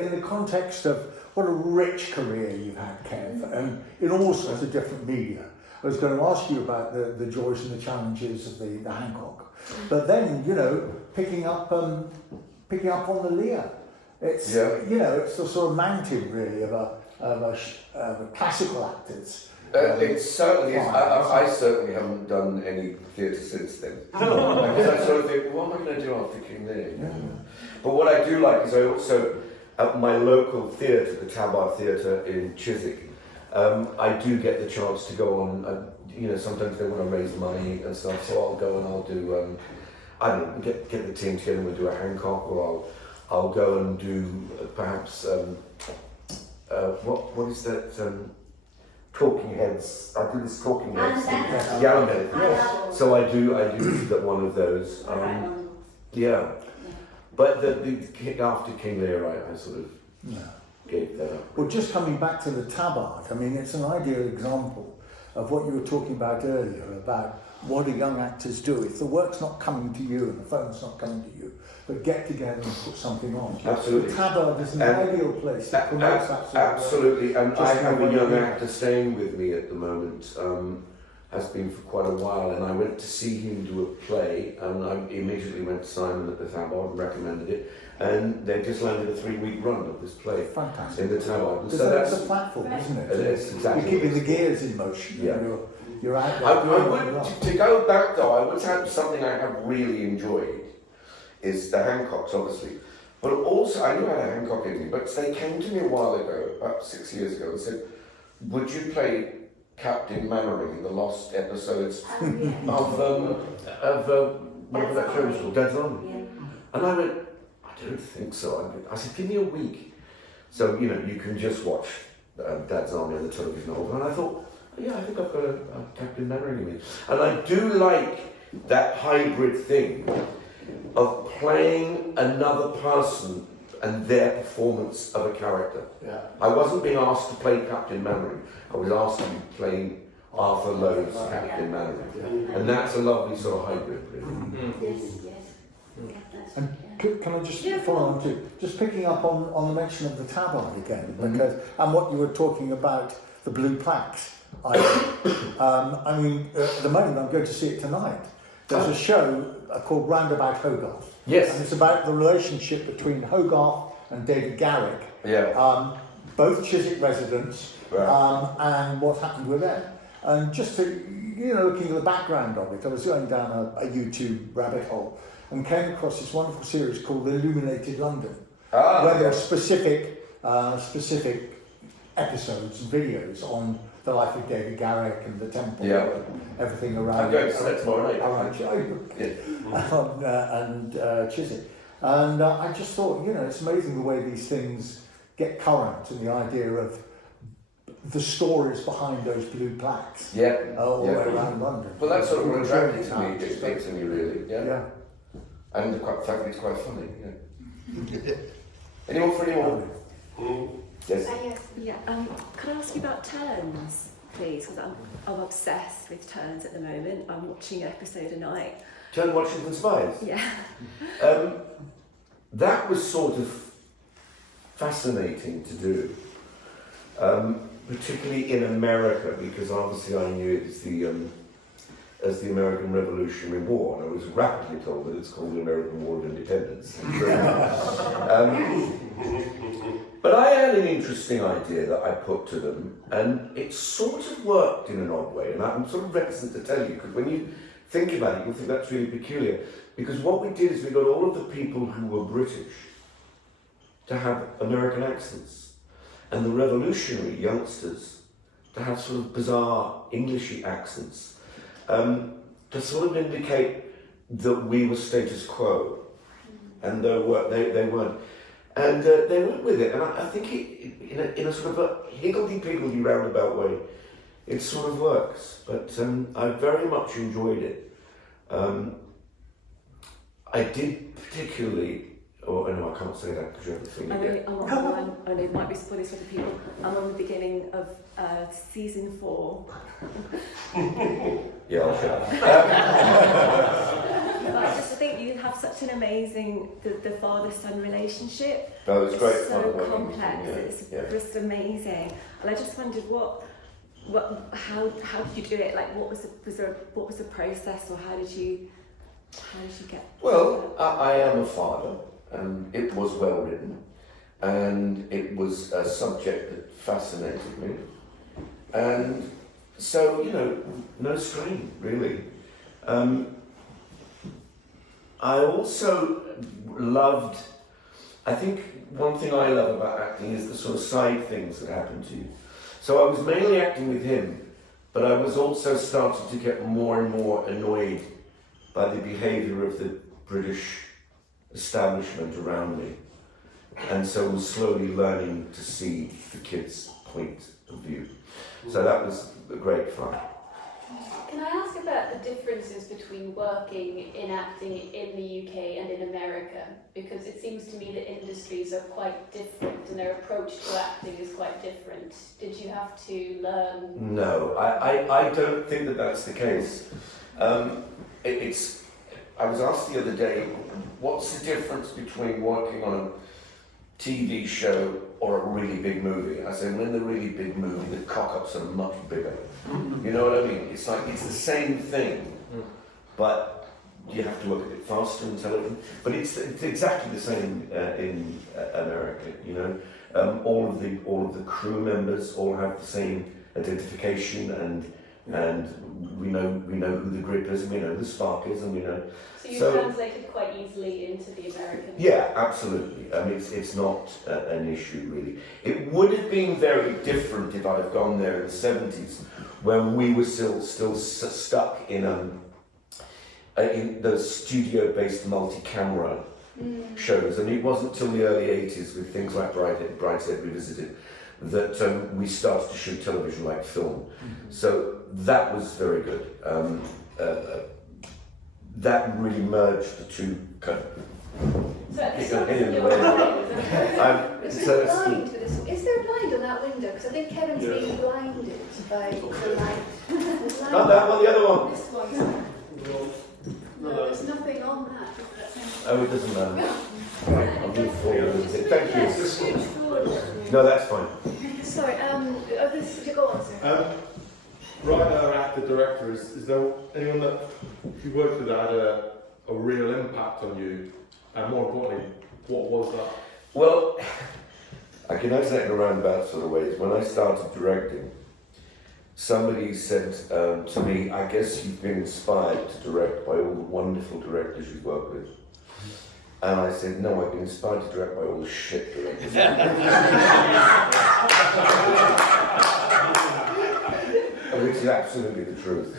in the context of what a rich career you've had, Kev, and in all sorts of different media, I was going to ask you about the joys and the challenges of the Hancock. But then, picking up on the Lear. It's, it's the sort of mountain, really, of classical actors. It certainly is. I certainly haven't done any theatre since then. Because I sort of think, what am I going to do after King Lear? But what I do like is I also, at my local theatre, the Tabar Theatre in Chiswick, I do get the chance to go on, sometimes they want to raise money and stuff, so I'll go and I'll do, I don't know, get the team together and we'll do a Hancock, or I'll go and do perhaps what is that talking heads? I do this talking heads. Yeah. So I do that one of those. Yeah. But after King Lear, I sort of gave that up. Well, just coming back to the tabard, I mean, it's an ideal example of what you were talking about earlier, about what do young actors do if the work's not coming to you and the phone's not coming to you, but get together and put something on. Absolutely. The tabard is an ideal place that promotes that sort of absolutely, and Just I have a young like- actor staying with me at the moment, has been for quite a while, and I went to see him do a play, and I immediately went to Simon at the Tabard and recommended it, and they just landed a 3-week run of this play Fantastic. in the Tabard. Because So that's that's a platform, isn't it? It's exactly You're keeping the gears in motion. Yeah. You're out there. I doing what you would, love. to go back though, I would have something I have really enjoyed is the Hancocks, obviously. But also, I knew I had a Hancock in me, but they came to me a while ago, about 6 years ago, and said, would you play Captain Mannering in the lost episodes of whatever that show was called, Dad's Army? And I went, I don't think so. I said, give me a week. So, you know, you can just watch Dad's Army on the television all the time. And I thought, yeah, I think I've got a Captain Mannering in me. And I do like that hybrid thing of playing another person and their performance of a character. Yeah. I wasn't being asked to play Captain Mannering. I was asked to be playing Arthur Lowe's Captain Mannering. And that's a lovely sort of hybrid, really. And can I just follow on to just picking up on the mention of the tabard again, because and what you were talking about, the blue plaques. I mean, at the moment I'm going to see it tonight. There's a show called Roundabout Hogarth. Yes. And it's about the relationship between Hogarth and David Garrick. Yeah. Both Chiswick residents, Right. and what happened with them. And just to, looking at the background of it, I was going down a YouTube rabbit hole and came across this wonderful series called Illuminated London, where there are specific episodes and videos on the life of David Garrick and the temple and everything around. I'm going to see that tomorrow night. And Chiswick. And I just thought, it's amazing the way these things get current and the idea of the stories behind those blue plaques all the way around London. Well, that's sort of what attracted to me, it speaks to me really, yeah. And the fact that it's quite funny, Any more for any more? Yes. Yeah, could I ask you about turns, please? Because I'm obsessed with turns at the moment. I'm watching an episode a night. Turn Washington Spies? Yeah. That was sort of fascinating to do, particularly in America, because obviously I knew it as the American Revolutionary War, and I was rapidly told that it's called the American War of Independence. But I had an interesting idea that I put to them, and it sort of worked in an odd way, and I'm sort of reticent to tell you, because when you think about it, you'll think that's really peculiar. Because what we did is we got all of the people who were British to have American accents, and the revolutionary youngsters to have sort of bizarre Englishy accents, to sort of indicate that we were status quo, and they weren't. And they went with it, and I think in a sort of a higgledy-piggledy roundabout way, it sort of works. But I very much enjoyed it. I did particularly, I can't say that because you have the thing again. I know it might be spoilers for the people. I'm on the beginning of season 4. Yeah, I'll shut up. But I just think you have such an amazing the father-son relationship. Oh, it's great fun. So complex. It's just amazing. And I just wondered how did you do it? Like, what was the process, or how did you get? Well, I am a father, and it was well written, and it was a subject that fascinated me, and so no strain really. I also loved. I think one thing I love about acting is the sort of side things that happen to you. So I was mainly acting with him, but I was also starting to get more and more annoyed by the behaviour of the British establishment around me. and so we're slowly learning to see the kids' point of view. So that was great fun. Can I ask about the differences between working in acting in the UK and in America? Because it seems to me that industries are quite different and their approach to acting is quite different. Did you have to learn? No, I don't think that that's the case. I was asked the other day, what's the difference between working on a TV show or a really big movie? I said, well, in the really big movie, the cock-ups are much bigger. You know what I mean? It's like, it's the same thing, but you have to work a bit faster in television. But it's exactly the same in America, you know? All of the crew members all have the same identification, and we know who the grip is, and we know who the spark is, and we know. So you translated quite easily into the American. Yeah, absolutely. I mean, it's not an issue really. It would have been very different if I'd have gone there in the 70s, when we were still stuck in those studio-based multi-camera shows, and it wasn't till the early 80s with things like Brideshead Revisited that we started to shoot television like film. So that was very good. That really merged the two kind of. So at the Is start there of a your blind for this? Is there a blind on that window? Because I think Kevin's being blinded by the light. Not that one, the other one. This one. No, there's nothing on that. Oh, it doesn't matter. Right, I'll do it for you. Thank you. No, that's fine. Sorry, go on, sir. Writer, actor, director, is there anyone that you worked with that had a real impact on you? And more importantly, what was that? Well, I can answer that in a roundabout sort of ways. When I started directing, somebody said to me, I guess you've been inspired to direct by all the wonderful directors you've worked with. And I said, no, I've been inspired to direct by all the shit directors. Which is absolutely the truth.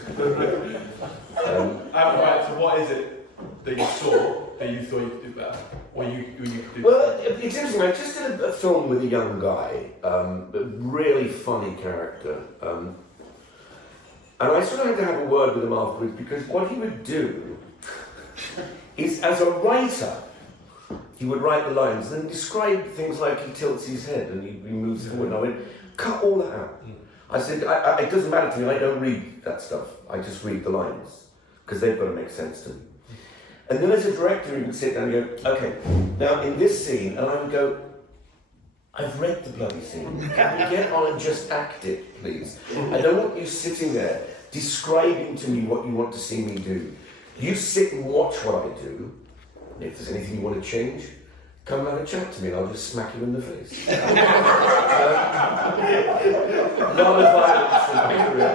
Right, so what is it that you saw that you thought you could do better? Or you could do Well, it's interesting. I just did a film with a young guy, a really funny character. And I sort of had to have a word with him afterwards, because what he would do is, as a writer, he would write the lines and describe things like he tilts his head and he moves forward. And I went, cut all that out. I said, it doesn't matter to me, I don't read that stuff. I just read the lines, because they've got to make sense to me. And then as a director, he would sit down and go, okay, now in this scene, and I would go, I've read the bloody scene. Can we get on and just act it, please? I don't want you sitting there describing to me what you want to see me do. You sit and watch what I do, and if there's anything you want to change, come and have a chat to me and I'll just smack you in the face. None of violence in my career.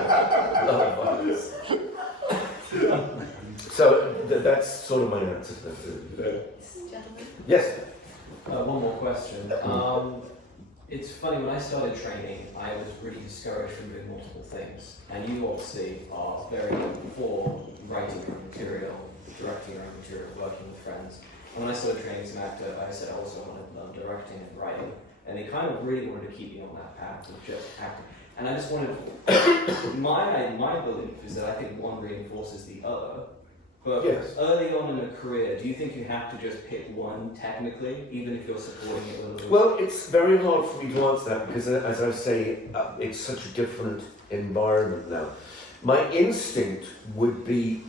None of violence. So that's sort of my answer to that. Yes? One more question. It's funny, when I started training, I was really discouraged from doing multiple things. And you obviously are very for writing your own material, directing your own material, working with friends. And when I started training as an actor, I said I also wanted to learn directing and writing. And they kind of really wanted to keep me on that path of just acting. And I just wanted, my belief is that I think one reinforces the other. But yes. Early on in a career, do you think you have to just pick one technically, even if you're supporting it a little bit? Well, it's very hard for me to answer that, because as I say, it's such a different environment now. My instinct would be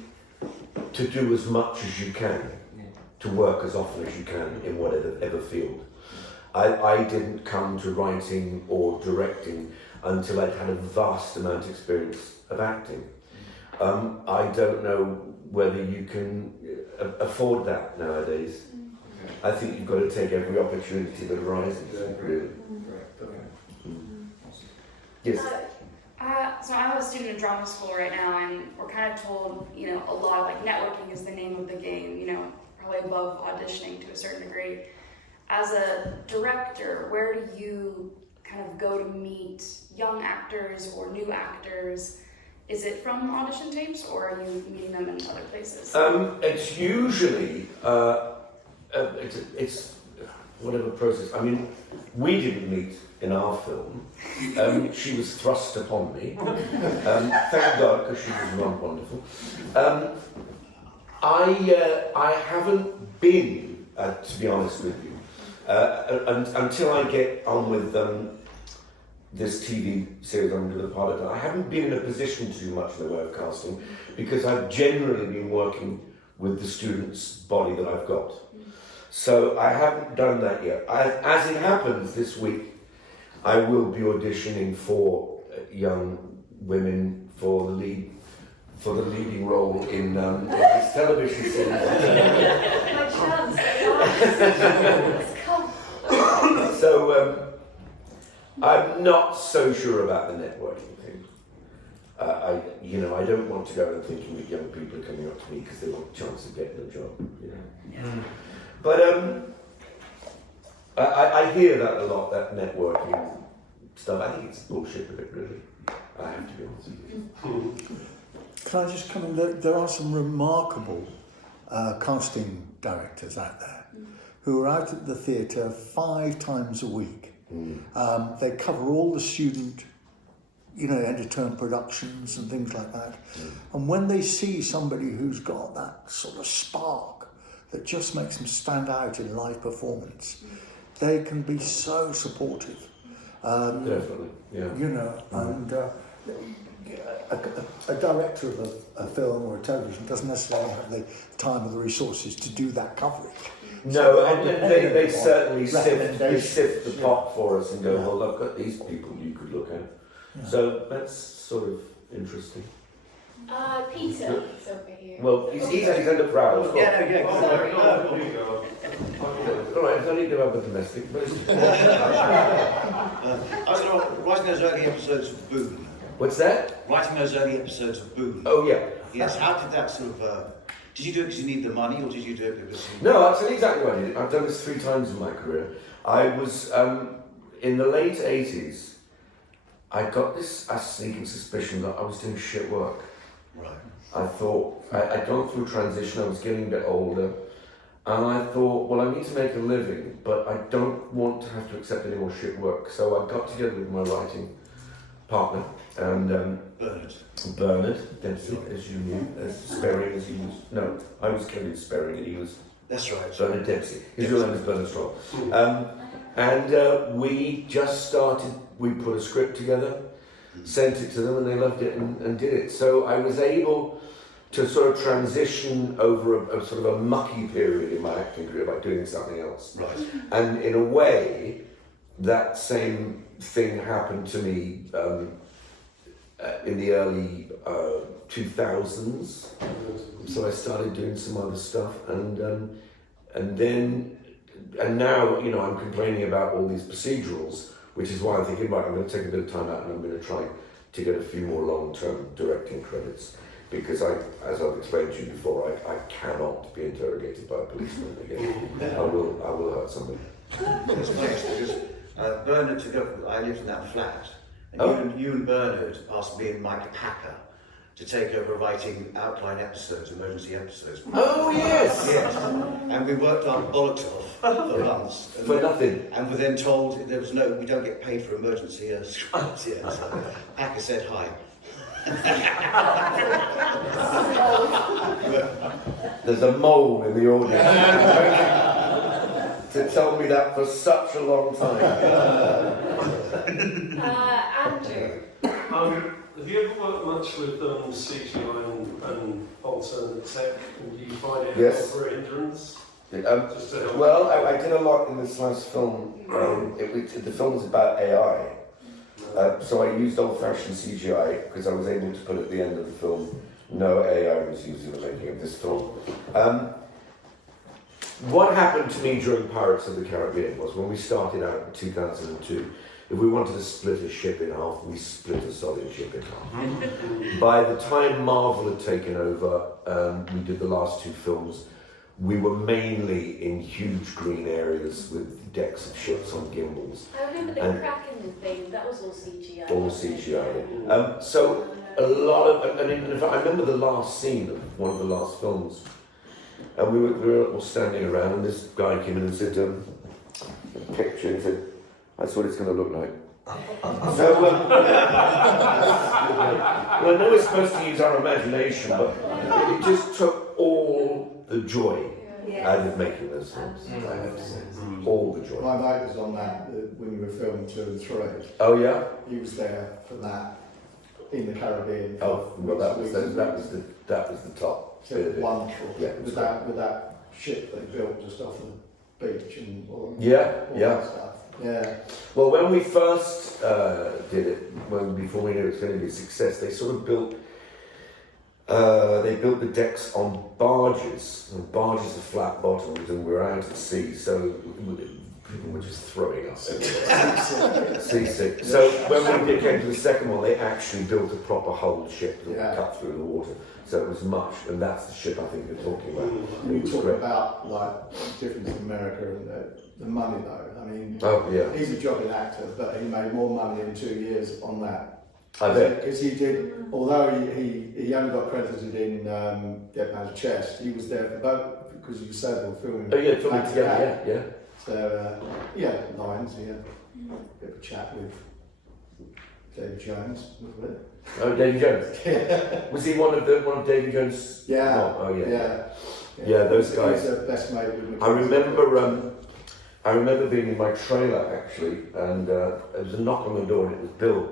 to do as much as you can, to work as often as you can in whatever field. I didn't come to writing or directing until I'd had a vast amount of experience of acting. I don't know whether you can afford that nowadays. I think you've got to take every opportunity that arises, really. Yes? So I'm a student in drama school right now, and we're kind of told, a lot, like networking is the name of the game, probably above auditioning to a certain degree. As a director, where do you kind of go to meet young actors or new actors? Is it from audition tapes, or are you meeting them in other places? It's usually, it's whatever process. I mean, we didn't meet in our film. She was thrust upon me. Thank God, because she was wonderful. I haven't been, to be honest with you, until I get on with this TV series I'm going to be part of. I haven't been in a position to do much in the way of casting because I've generally been working with the students' body that I've got. So I haven't done that yet. As it happens this week, I will be auditioning for young women for the leading role in this television series. My chance. So I'm not so sure about the networking thing. I don't want to go around thinking that young people are coming up to me because they want a chance of getting a job. But I hear that a lot, that networking stuff. I think it's bullshit with it, really. I have to be honest with you. Can I just come in? There are some remarkable casting directors out there who are out at the theatre 5 times a week. They cover all the student, end of term productions and things like that. And when they see somebody who's got that sort of spark that just makes them stand out in live performance, they can be so supportive. Definitely, yeah. And a director of a film or a television doesn't necessarily have the time or the resources to do that coverage. No, and they certainly sift the pot for us and go, well, I've got these people you could look at. Yeah. So that's sort of interesting. Peter is over here. Well, he's had his end of proud as well. Sorry. All right, I don't need to have a domestic, but I was going to writing those early episodes of Boone. What's that? Writing those early episodes of Boone. Oh, yeah. Yes, how did that sort of... did you do it because you need the money, or did you do it because... No, I'll tell you exactly what I did. I've done this 3 times in my career. I was, in the late 80s, I got this sneaking suspicion that I was doing shit work. Right. I thought, I'd gone through a transition, I was getting a bit older, and I thought, well, I need to make a living, but I don't want to have to accept any more shit work. So I got together with my writing partner, and Bernard Dempsey, as you knew, as sparing as he was. No, I was Kevin Sparing, and he was. That's right. Bernard Dempsey. His real name is Bernard Stroll. And we just started. We put a script together, sent it to them, and they loved it and did it. So I was able to sort of transition over a sort of a mucky period in my acting career by doing something else. Right. And in a way, that same thing happened to me in the early 2000s. So I started doing some other stuff, and now I'm complaining about all these procedurals, which is why I'm thinking, right, I'm going to take a bit of time out and I'm going to try to get a few more long-term directing credits, because as I've explained to you before, I cannot be interrogated by a policeman again. I will hurt somebody. It's nice because Bernard took up. I lived in that flat, and you and Bernard asked me and Mike Packer to take over writing outline episodes, emergency episodes. Oh yes, yes. And we worked our bollocks off for months. For nothing. And were then told we don't get paid for emergency scripts here. So Packer said hi. There's a mole in the audience to tell me that for such a long time. Andrew. Have you ever worked much with CGI and alternate tech, and do you find it a hindrance? Well, I did a lot in this last film. The film was about AI. So I used old-fashioned CGI because I was able to put at the end of the film, no AI was used in the making of this film. What happened to me during Pirates of the Caribbean was when we started out in 2002, if we wanted to split a ship in half, we split a solid ship in half. By the time Marvel had taken over, we did the last 2 films. We were mainly in huge green areas with decks of ships on gimbals. I remember the Kraken thing, that was all CGI. All CGI. So a lot of, and in fact, I remember the last scene of one of the last films, and we were all standing around, and this guy came in and said, a picture and said, that's what it's going to look like. So, well, I know we're supposed to use our imagination, but it just took all the joy out of making those films, I have to say. All the joy. My mate was on that when we were filming 2 and 3. Oh, yeah? He was there for that in the Caribbean. Oh, well, that was the top. So it was wonderful. Yeah, with that ship they built just off the beach and all that stuff. Yeah. Well, when we first did it, before we knew it was going to be a success, they sort of built the decks on barges. And barges are flat bottoms, and we were out at sea, so people were just throwing us everywhere. Seasick. So when we came to the second one, they actually built a proper hulled ship that would cut through the water. So it was much, and that's the ship I think you're talking about. You talk about like the difference in America and the money though. I mean, he's a jobbing actor, but he made more money in 2 years on that. I bet. Because he did, although he only got credited in Dead Man's Chest, he was there for both, because you said they were filming. Oh yeah, filming together, yeah. So, lines, bit of a chat with David Jones, wasn't it? Oh, David Jones. Was he one of David Jones? Yeah. Oh, yeah, those guys. He's the best mate with I remember being in my trailer actually, and there was a knock on the door, and it was Bill.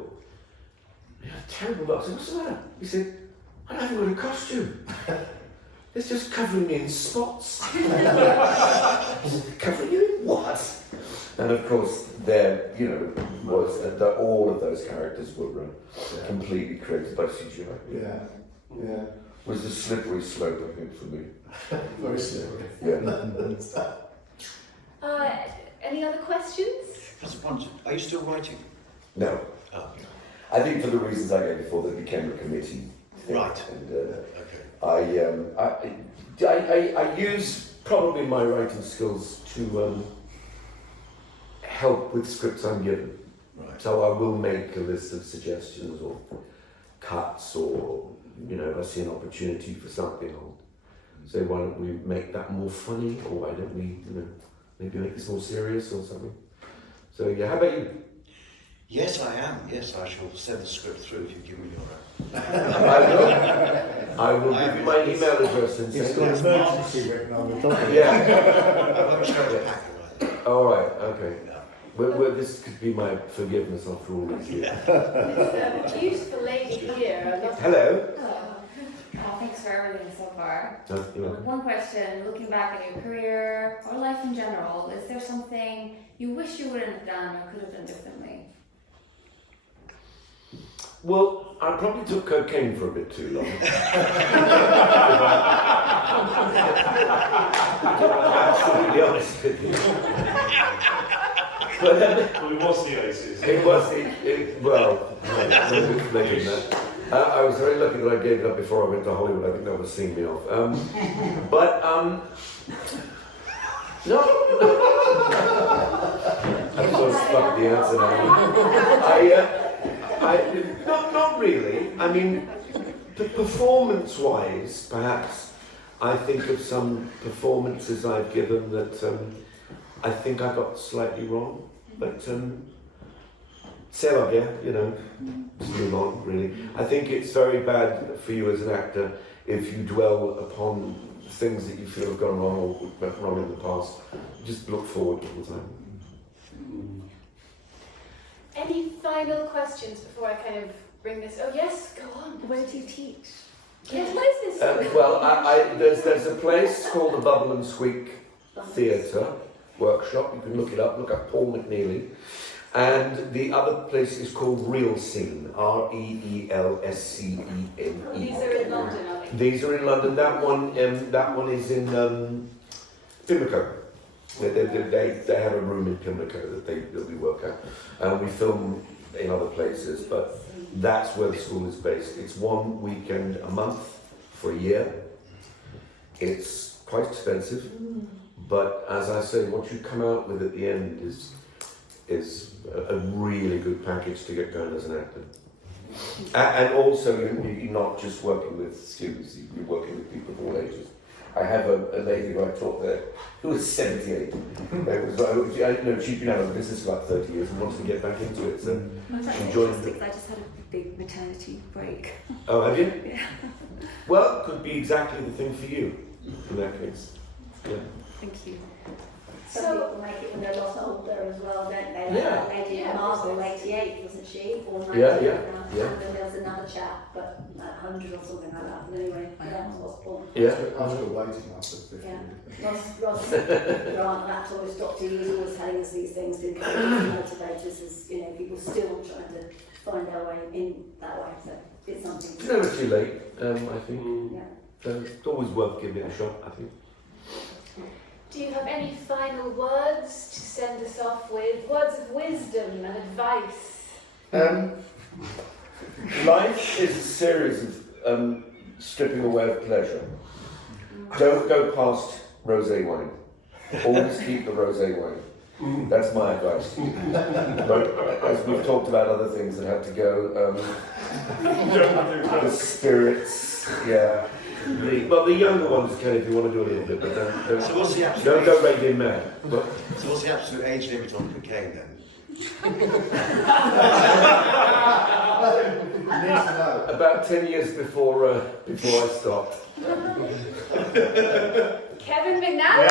He had a terrible look. I said, what's the matter? He said, I haven't got a costume. It's just covering me in spots. Covering you in what? And of course, there, was that all of those characters were completely created by CGI. Yeah. It was a slippery slope, I think, for me. Very slippery. Yeah. Any other questions? Are you still writing? No. Oh. I think for the reasons I gave before, that became a committee thing. Right. And I use probably my writing skills to help with scripts I'm given. Right. So I will make a list of suggestions or cuts, or if I see an opportunity for something, I'll say, why don't we make that more funny, or why don't we, maybe make this more serious or something. So yeah, how about you? Yes, I am. Yes, I shall send the script through if you give me your I will give you my email address and It's send got emergency written on the top of it. All right, okay. Well, this could be my forgiveness after all these years. There's a beautiful lady here. Hello. Thanks for everything so far. You're welcome. One question, looking back at your career or life in general, is there something you wish you wouldn't have done or could have done differently? Well, I probably took cocaine for a bit too long. Absolutely honest with you. But it was the 80s. It was later than that. I was very lucky that I gave it up before I went to Hollywood. I think that would have seen me off. No. I'm so stuck the answer now. Not really. I mean, performance-wise, perhaps, I think of some performances I've given that I think I got slightly wrong. But c'est la bien, just move on, really. I think it's very bad for you as an actor if you dwell upon things that you feel have gone wrong or went wrong in the past. Just look forward all the time. Any final questions before I kind of bring this? Oh yes, go on. Where do you teach? Yes, what is this? There's a place called the Bubble and Squeak Theatre Workshop. You can look it up. Look up Paul McNally. And the other place is called Real Scene. REELSCENE. These are in London, I think. These are in London. That one is in Pimlico. They have a room in Pimlico that we work at. We film in other places, but that's where the school is based. It's 1 weekend a month for a year. It's quite expensive, but as I say, what you come out with at the end is a really good package to get going as an actor. And also, you're not just working with students; you're working with people of all ages. I have a lady who I taught there who was 78. She'd been out of business for about 30 years and wanted to get back into it. So she joined. I just had a big maternity break. Oh, have you? Yeah. Well, it could be exactly the thing for you in that case. Yeah. Thank you. Some people make it when they're a lot older as well, don't they? Yeah. Like that lady in Marble, 88, wasn't she? Or 90 Yeah. And then there was another chap, but like 100 or something like that. But anyway, that was born. Yeah. I'm still waiting after 50. Yeah. Ross Grant, that's always Dr. He's always telling us these things to encourage motivators as, people still trying to find their way in that way. So it's something. It's never too late, I think. Yeah. So it's always worth giving it a shot, I think. Do you have any final words to send us off with? Words of wisdom and advice? Life is a series of stripping away of pleasure. Don't go past rosé wine. Always keep the rosé wine. That's my advice. But as we've talked about other things that have to go, the spirits, yeah. The younger ones can if you want to do a little bit, but don't go raving mad. So what's the absolute age limit on cocaine then? About 10 years before I stopped. Kevin McNally!